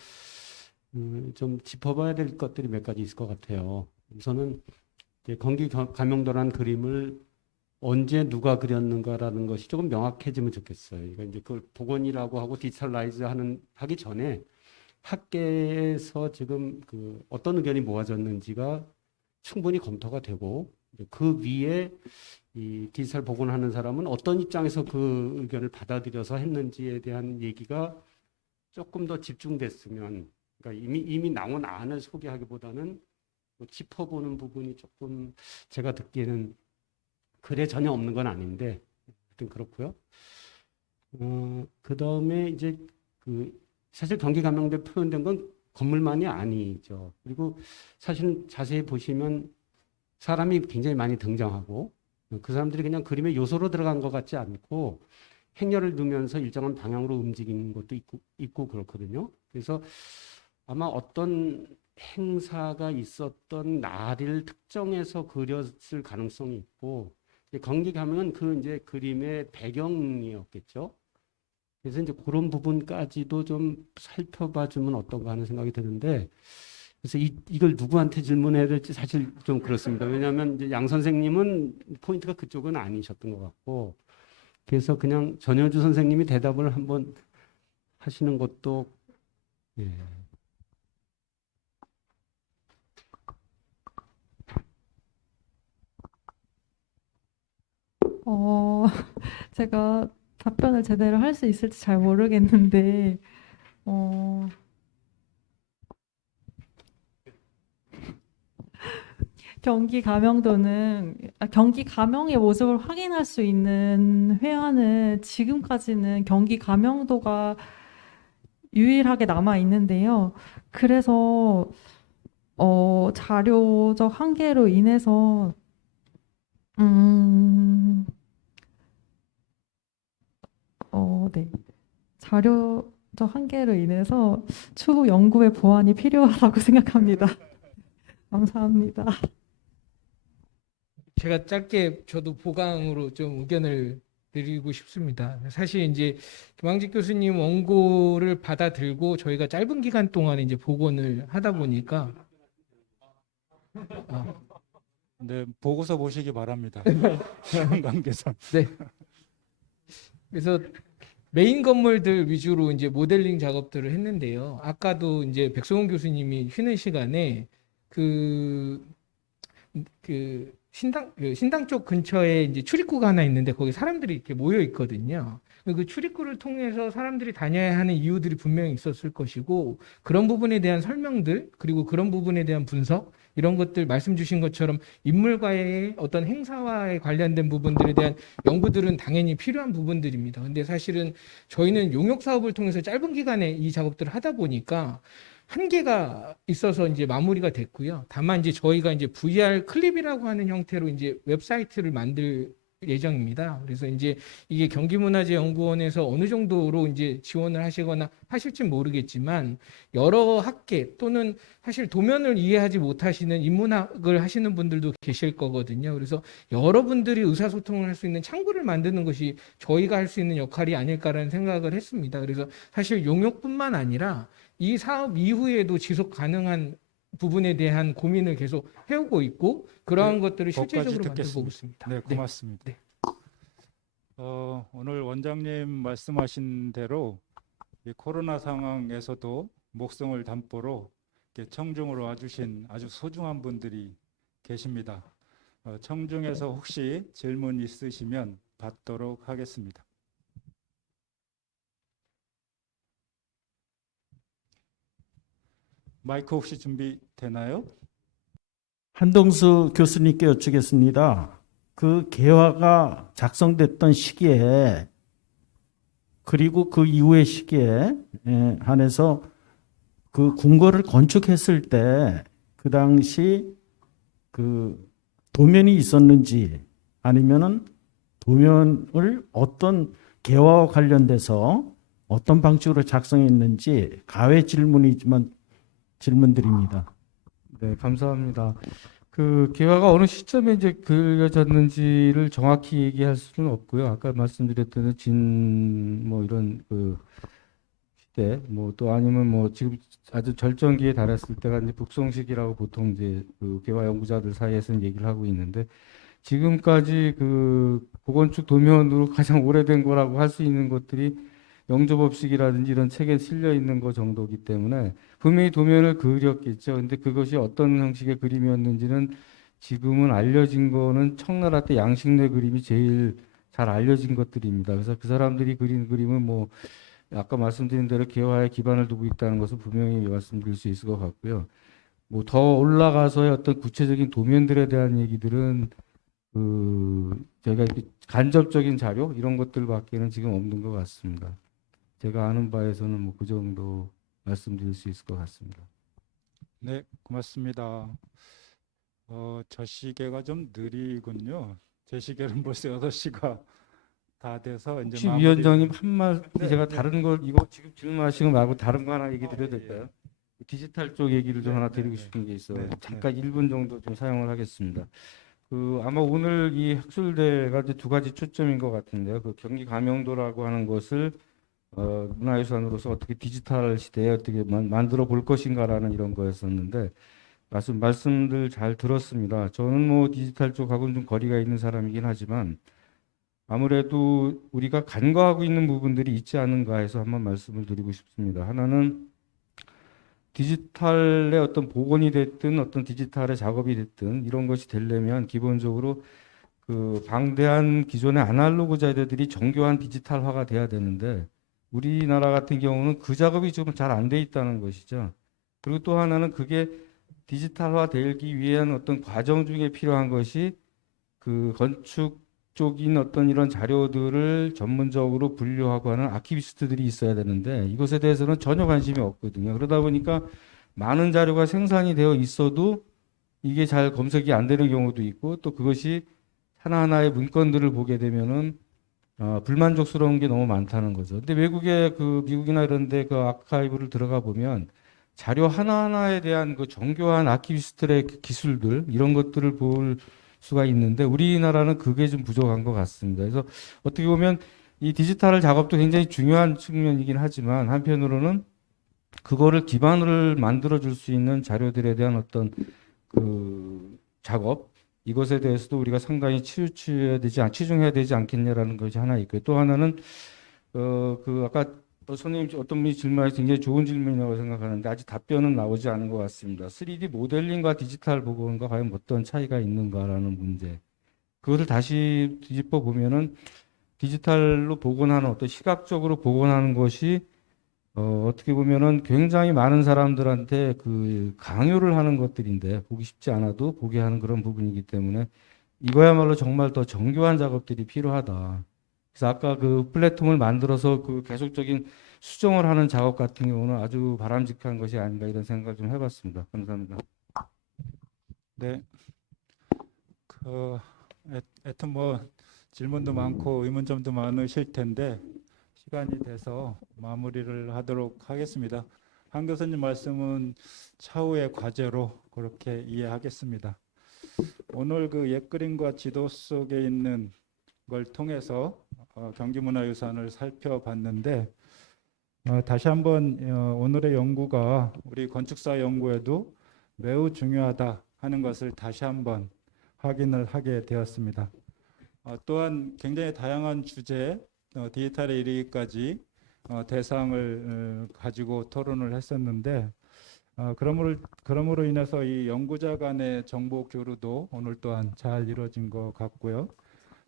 좀 짚어봐야 될 것들이 몇 가지 있을 것 같아요. 우선은 이제 경기 감영도라는 그림을 언제 누가 그렸는가라는 것이 조금 명확해지면 좋겠어요. 그러니까 이제 그걸 복원이라고 하고 디지털라이즈 하기 전에 학계에서 지금 어떤 의견이 모아졌는지가 충분히 검토가 되고 그 위에 이 디지털 복원하는 사람은 어떤 입장에서 그 의견을 받아들여서 했는지에 대한 얘기가 조금 더 집중됐으면 그러니까 이미 나온 안을 소개하기보다는 짚어보는 부분이 조금 제가 듣기에는 글에 전혀 없는 건 아닌데 하여튼 그렇고요. 그다음에 이제 사실 경기 감영도에 표현된 건 건물만이 아니죠. 그리고 사실 자세히 보시면 사람이 굉장히 많이 등장하고 그 사람들이 그냥 그림의 요소로 들어간 것 같지 않고 행렬을 두면서 일정한 방향으로 움직이는 것도 있고 그렇거든요. 그래서 아마 어떤 행사가 있었던 날을 특정해서 그렸을 가능성이 있고 경기 감영은 이제 그림의 배경이었겠죠. 그래서 이제 그런 부분까지도 좀 살펴봐 주면 어떤가 하는 생각이 드는데, 그래서 이걸 누구한테 질문해야 될지 사실 좀 그렇습니다. 왜냐하면 이제 양 선생님은 포인트가 그쪽은 아니셨던 것 같고, 그래서 그냥 전효주 선생님이 대답을 한번 하시는 것도, 예. 어, 제가 답변을 제대로 할 수 있을지 잘 모르겠는데, 어, 경기 감염의 모습을 확인할 수 있는 회화는 지금까지는 경기 감염도가 유일하게 남아 있는데요. 그래서 자료적 한계로 인해서 네. 자료적 한계로 인해서 추후 연구의 보완이 필요하다고 생각합니다. 감사합니다. 제가 짧게 저도 보강으로 좀 의견을 드리고 싶습니다. 사실 이제 김왕직 교수님 원고를 받아들고 저희가 짧은 기간 동안 이제 복원을 하다 보니까 네, 보고서 보시기 바랍니다. 시간 관계상. 네. 그래서 메인 건물들 위주로 이제 모델링 작업들을 했는데요. 아까도 이제 백성훈 교수님이 쉬는 시간에 그 신당 쪽 근처에 이제 출입구가 하나 있는데 거기 사람들이 이렇게 모여 있거든요. 그 출입구를 통해서 사람들이 다녀야 하는 이유들이 분명히 있었을 것이고, 그런 부분에 대한 설명들, 그리고 그런 부분에 대한 분석, 이런 것들 말씀 주신 것처럼 인물과의 어떤 행사와의 관련된 부분들에 대한 연구들은 당연히 필요한 부분들입니다. 근데 사실은 저희는 용역 사업을 통해서 짧은 기간에 이 작업들을 하다 보니까 한계가 있어서 이제 마무리가 됐고요. 다만 이제 저희가 이제 VR 클립이라고 하는 형태로 이제 웹사이트를 만들 예정입니다. 그래서 이제 이게 경기문화재연구원에서 어느 정도로 이제 지원을 하시거나 하실지 모르겠지만, 여러 학계 또는 사실 도면을 이해하지 못하시는 인문학을 하시는 분들도 계실 거거든요. 그래서 여러분들이 의사소통을 할 수 있는 창구를 만드는 것이 저희가 할 수 있는 역할이 아닐까라는 생각을 했습니다. 그래서 사실 용역뿐만 아니라 이 사업 이후에도 지속 가능한 부분에 대한 고민을 계속 해오고 있고, 그러한 것들을 실제적으로 만들고 있습니다. 네, 고맙습니다. 네. 오늘 원장님 말씀하신 대로 이 코로나 상황에서도 목성을 담보로 이렇게 청중으로 와주신 아주 소중한 분들이 계십니다. 청중에서 혹시 질문 있으시면 받도록 하겠습니다. 마이크 혹시 준비되나요? 한동수 교수님께 여쭙겠습니다. 그 개화가 작성됐던 시기에, 그리고 그 이후의 시기에 한해서 그 궁궐을 건축했을 때 그 당시 그 도면이 있었는지, 아니면은 도면을 어떤 개화와 관련돼서 어떤 방식으로 작성했는지 가외 질문이지만 질문드립니다. 네, 감사합니다. 그 개화가 어느 시점에 이제 그려졌는지를 정확히 얘기할 수는 없고요. 아까 말씀드렸던 뭐 이런 그 시대, 뭐 또 아니면 뭐 지금 아주 절정기에 달했을 때가 이제 북송식이라고 보통 이제 그 개화 연구자들 사이에서는 얘기를 하고 있는데, 지금까지 그 고건축 도면으로 가장 오래된 거라고 할 수 있는 것들이 영조법식이라든지 이런 책에 실려 있는 거 정도이기 때문에 분명히 도면을 그렸겠죠. 근데 그것이 어떤 형식의 그림이었는지는 지금은 알려진 거는 청나라 때 양식내 그림이 제일 잘 알려진 것들입니다. 그래서 그 사람들이 그린 그림은 뭐 아까 말씀드린 대로 개화에 기반을 두고 있다는 것을 분명히 말씀드릴 수 있을 것 같고요. 뭐 더 올라가서의 어떤 구체적인 도면들에 대한 얘기들은 저희가 간접적인 자료 이런 것들밖에는 지금 없는 것 같습니다. 제가 아는 바에서는 뭐 그 정도 말씀드릴 수 있을 것 같습니다. 네, 고맙습니다. 저 시계가 좀 느리군요. 제 시계는 벌써 6시가 다 돼서 이제 혹시 마무리. 위원장님 한 말, 네, 제가 네. 다른 걸 이거 지금 질문하시는 거 말고 다른 거 하나 얘기 드려도 예. 될까요? 디지털 쪽 얘기를 좀 네, 하나 네, 드리고 네. 싶은 게 있어요. 네, 잠깐 1분 정도 좀 사용을 하겠습니다. 아마 오늘 이 학술대가 이제 두 가지 초점인 것 같은데요. 그 경기 감염도라고 하는 것을 문화유산으로서 어떻게 디지털 시대에 어떻게 만들어 볼 것인가라는 이런 거였었는데 말씀들 잘 들었습니다. 저는 뭐 디지털 쪽하고는 좀 거리가 있는 사람이긴 하지만 아무래도 우리가 간과하고 있는 부분들이 있지 않은가 해서 한번 말씀을 드리고 싶습니다. 하나는 디지털의 어떤 복원이 됐든 어떤 디지털의 작업이 됐든 이런 것이 되려면 기본적으로 그 방대한 기존의 아날로그 자료들이 정교한 디지털화가 돼야 되는데 우리나라 같은 경우는 그 작업이 좀 잘 안 돼 있다는 것이죠. 그리고 또 하나는 그게 디지털화 되기 위한 어떤 과정 중에 필요한 것이 그 건축 쪽인 어떤 이런 자료들을 전문적으로 분류하고 하는 아키비스트들이 있어야 되는데 이것에 대해서는 전혀 관심이 없거든요. 그러다 보니까 많은 자료가 생산이 되어 있어도 이게 잘 검색이 안 되는 경우도 있고 또 그것이 하나하나의 문건들을 보게 되면은 불만족스러운 게 너무 많다는 거죠. 근데 외국의 그 미국이나 이런 데 그 아카이브를 들어가 보면 자료 하나하나에 대한 그 정교한 아키비스트의 그 기술들 이런 것들을 볼 수가 있는데 우리나라는 그게 좀 부족한 것 같습니다. 그래서 어떻게 보면 이 디지털 작업도 굉장히 중요한 측면이긴 하지만 한편으로는 그거를 기반을 만들어 줄 수 있는 자료들에 대한 어떤 그 작업 이것에 대해서도 우리가 상당히 치중해야 되지 않겠냐라는 것이 하나 있고요. 또 하나는 그 아까 선생님 어떤 분이 질문하신 굉장히 좋은 질문이라고 생각하는데 아직 답변은 나오지 않은 것 같습니다. 3D 모델링과 디지털 복원과 과연 어떤 차이가 있는가라는 문제. 그것을 다시 뒤집어 보면은 디지털로 복원하는 어떤 시각적으로 복원하는 것이 어떻게 보면은 굉장히 많은 사람들한테 그 강요를 하는 것들인데 보기 쉽지 않아도 보게 하는 그런 부분이기 때문에 이거야말로 정말 더 정교한 작업들이 필요하다. 그래서 아까 그 플랫폼을 만들어서 그 계속적인 수정을 하는 작업 같은 경우는 아주 바람직한 것이 아닌가 이런 생각을 좀 해봤습니다. 감사합니다. 네. 하여튼 뭐 질문도 많고 의문점도 많으실 텐데 시간이 돼서 마무리를 하도록 하겠습니다. 한 교수님 말씀은 차후의 과제로 그렇게 이해하겠습니다. 오늘 그 옛그림과 지도 속에 있는 걸 통해서 경기문화유산을 살펴봤는데 다시 한번 오늘의 연구가 우리 건축사 연구에도 매우 중요하다 하는 것을 다시 한번 확인을 하게 되었습니다. 또한 굉장히 다양한 주제 디지털에 이르기까지 대상을 가지고 토론을 했었는데 그러므로 인해서 이 연구자 간의 정보 교류도 오늘 또한 잘 이루어진 것 같고요.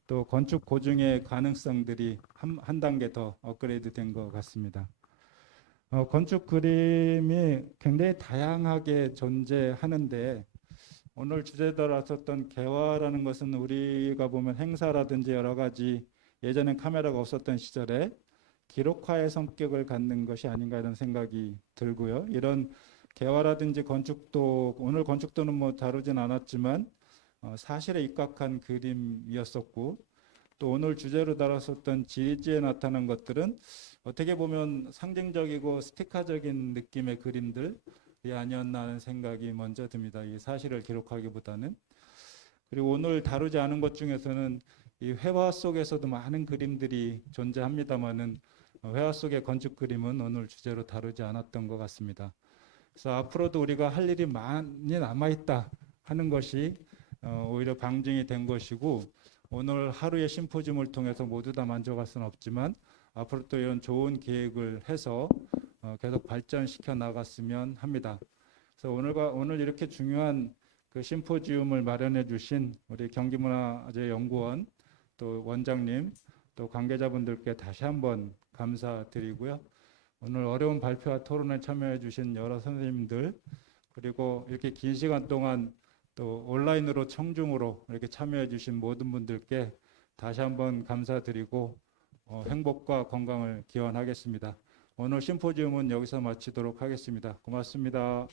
또 건축 고증의 가능성들이 한 단계 더 업그레이드 된 것 같습니다. 건축 그림이 굉장히 다양하게 존재하는데 오늘 주제더라었던 개화라는 것은 우리가 보면 행사라든지 여러 가지 예전엔 카메라가 없었던 시절에 기록화의 성격을 갖는 것이 아닌가 이런 생각이 들고요. 이런 개화라든지 건축도 오늘 건축도는 뭐 다루진 않았지만 사실에 입각한 그림이었었고 또 오늘 주제로 다뤘었던 지지에 나타난 것들은 어떻게 보면 상징적이고 스티커적인 느낌의 그림들이 아니었나 하는 생각이 먼저 듭니다. 이 사실을 기록하기보다는. 그리고 오늘 다루지 않은 것 중에서는 이 회화 속에서도 많은 그림들이 존재합니다만은 회화 속의 건축 그림은 오늘 주제로 다루지 않았던 것 같습니다. 그래서 앞으로도 우리가 할 일이 많이 남아있다 하는 것이 오히려 방증이 된 것이고 오늘 하루의 심포지움을 통해서 모두 다 만족할 수는 없지만 앞으로 또 이런 좋은 계획을 해서 계속 발전시켜 나갔으면 합니다. 그래서 오늘 이렇게 중요한 그 심포지움을 마련해 주신 우리 경기문화재연구원 또 원장님 또 관계자분들께 다시 한번 감사드리고요. 오늘 어려운 발표와 토론에 참여해 주신 여러 선생님들 그리고 이렇게 긴 시간 동안 또 온라인으로 청중으로 이렇게 참여해 주신 모든 분들께 다시 한번 감사드리고 행복과 건강을 기원하겠습니다. 오늘 심포지움은 여기서 마치도록 하겠습니다. 고맙습니다.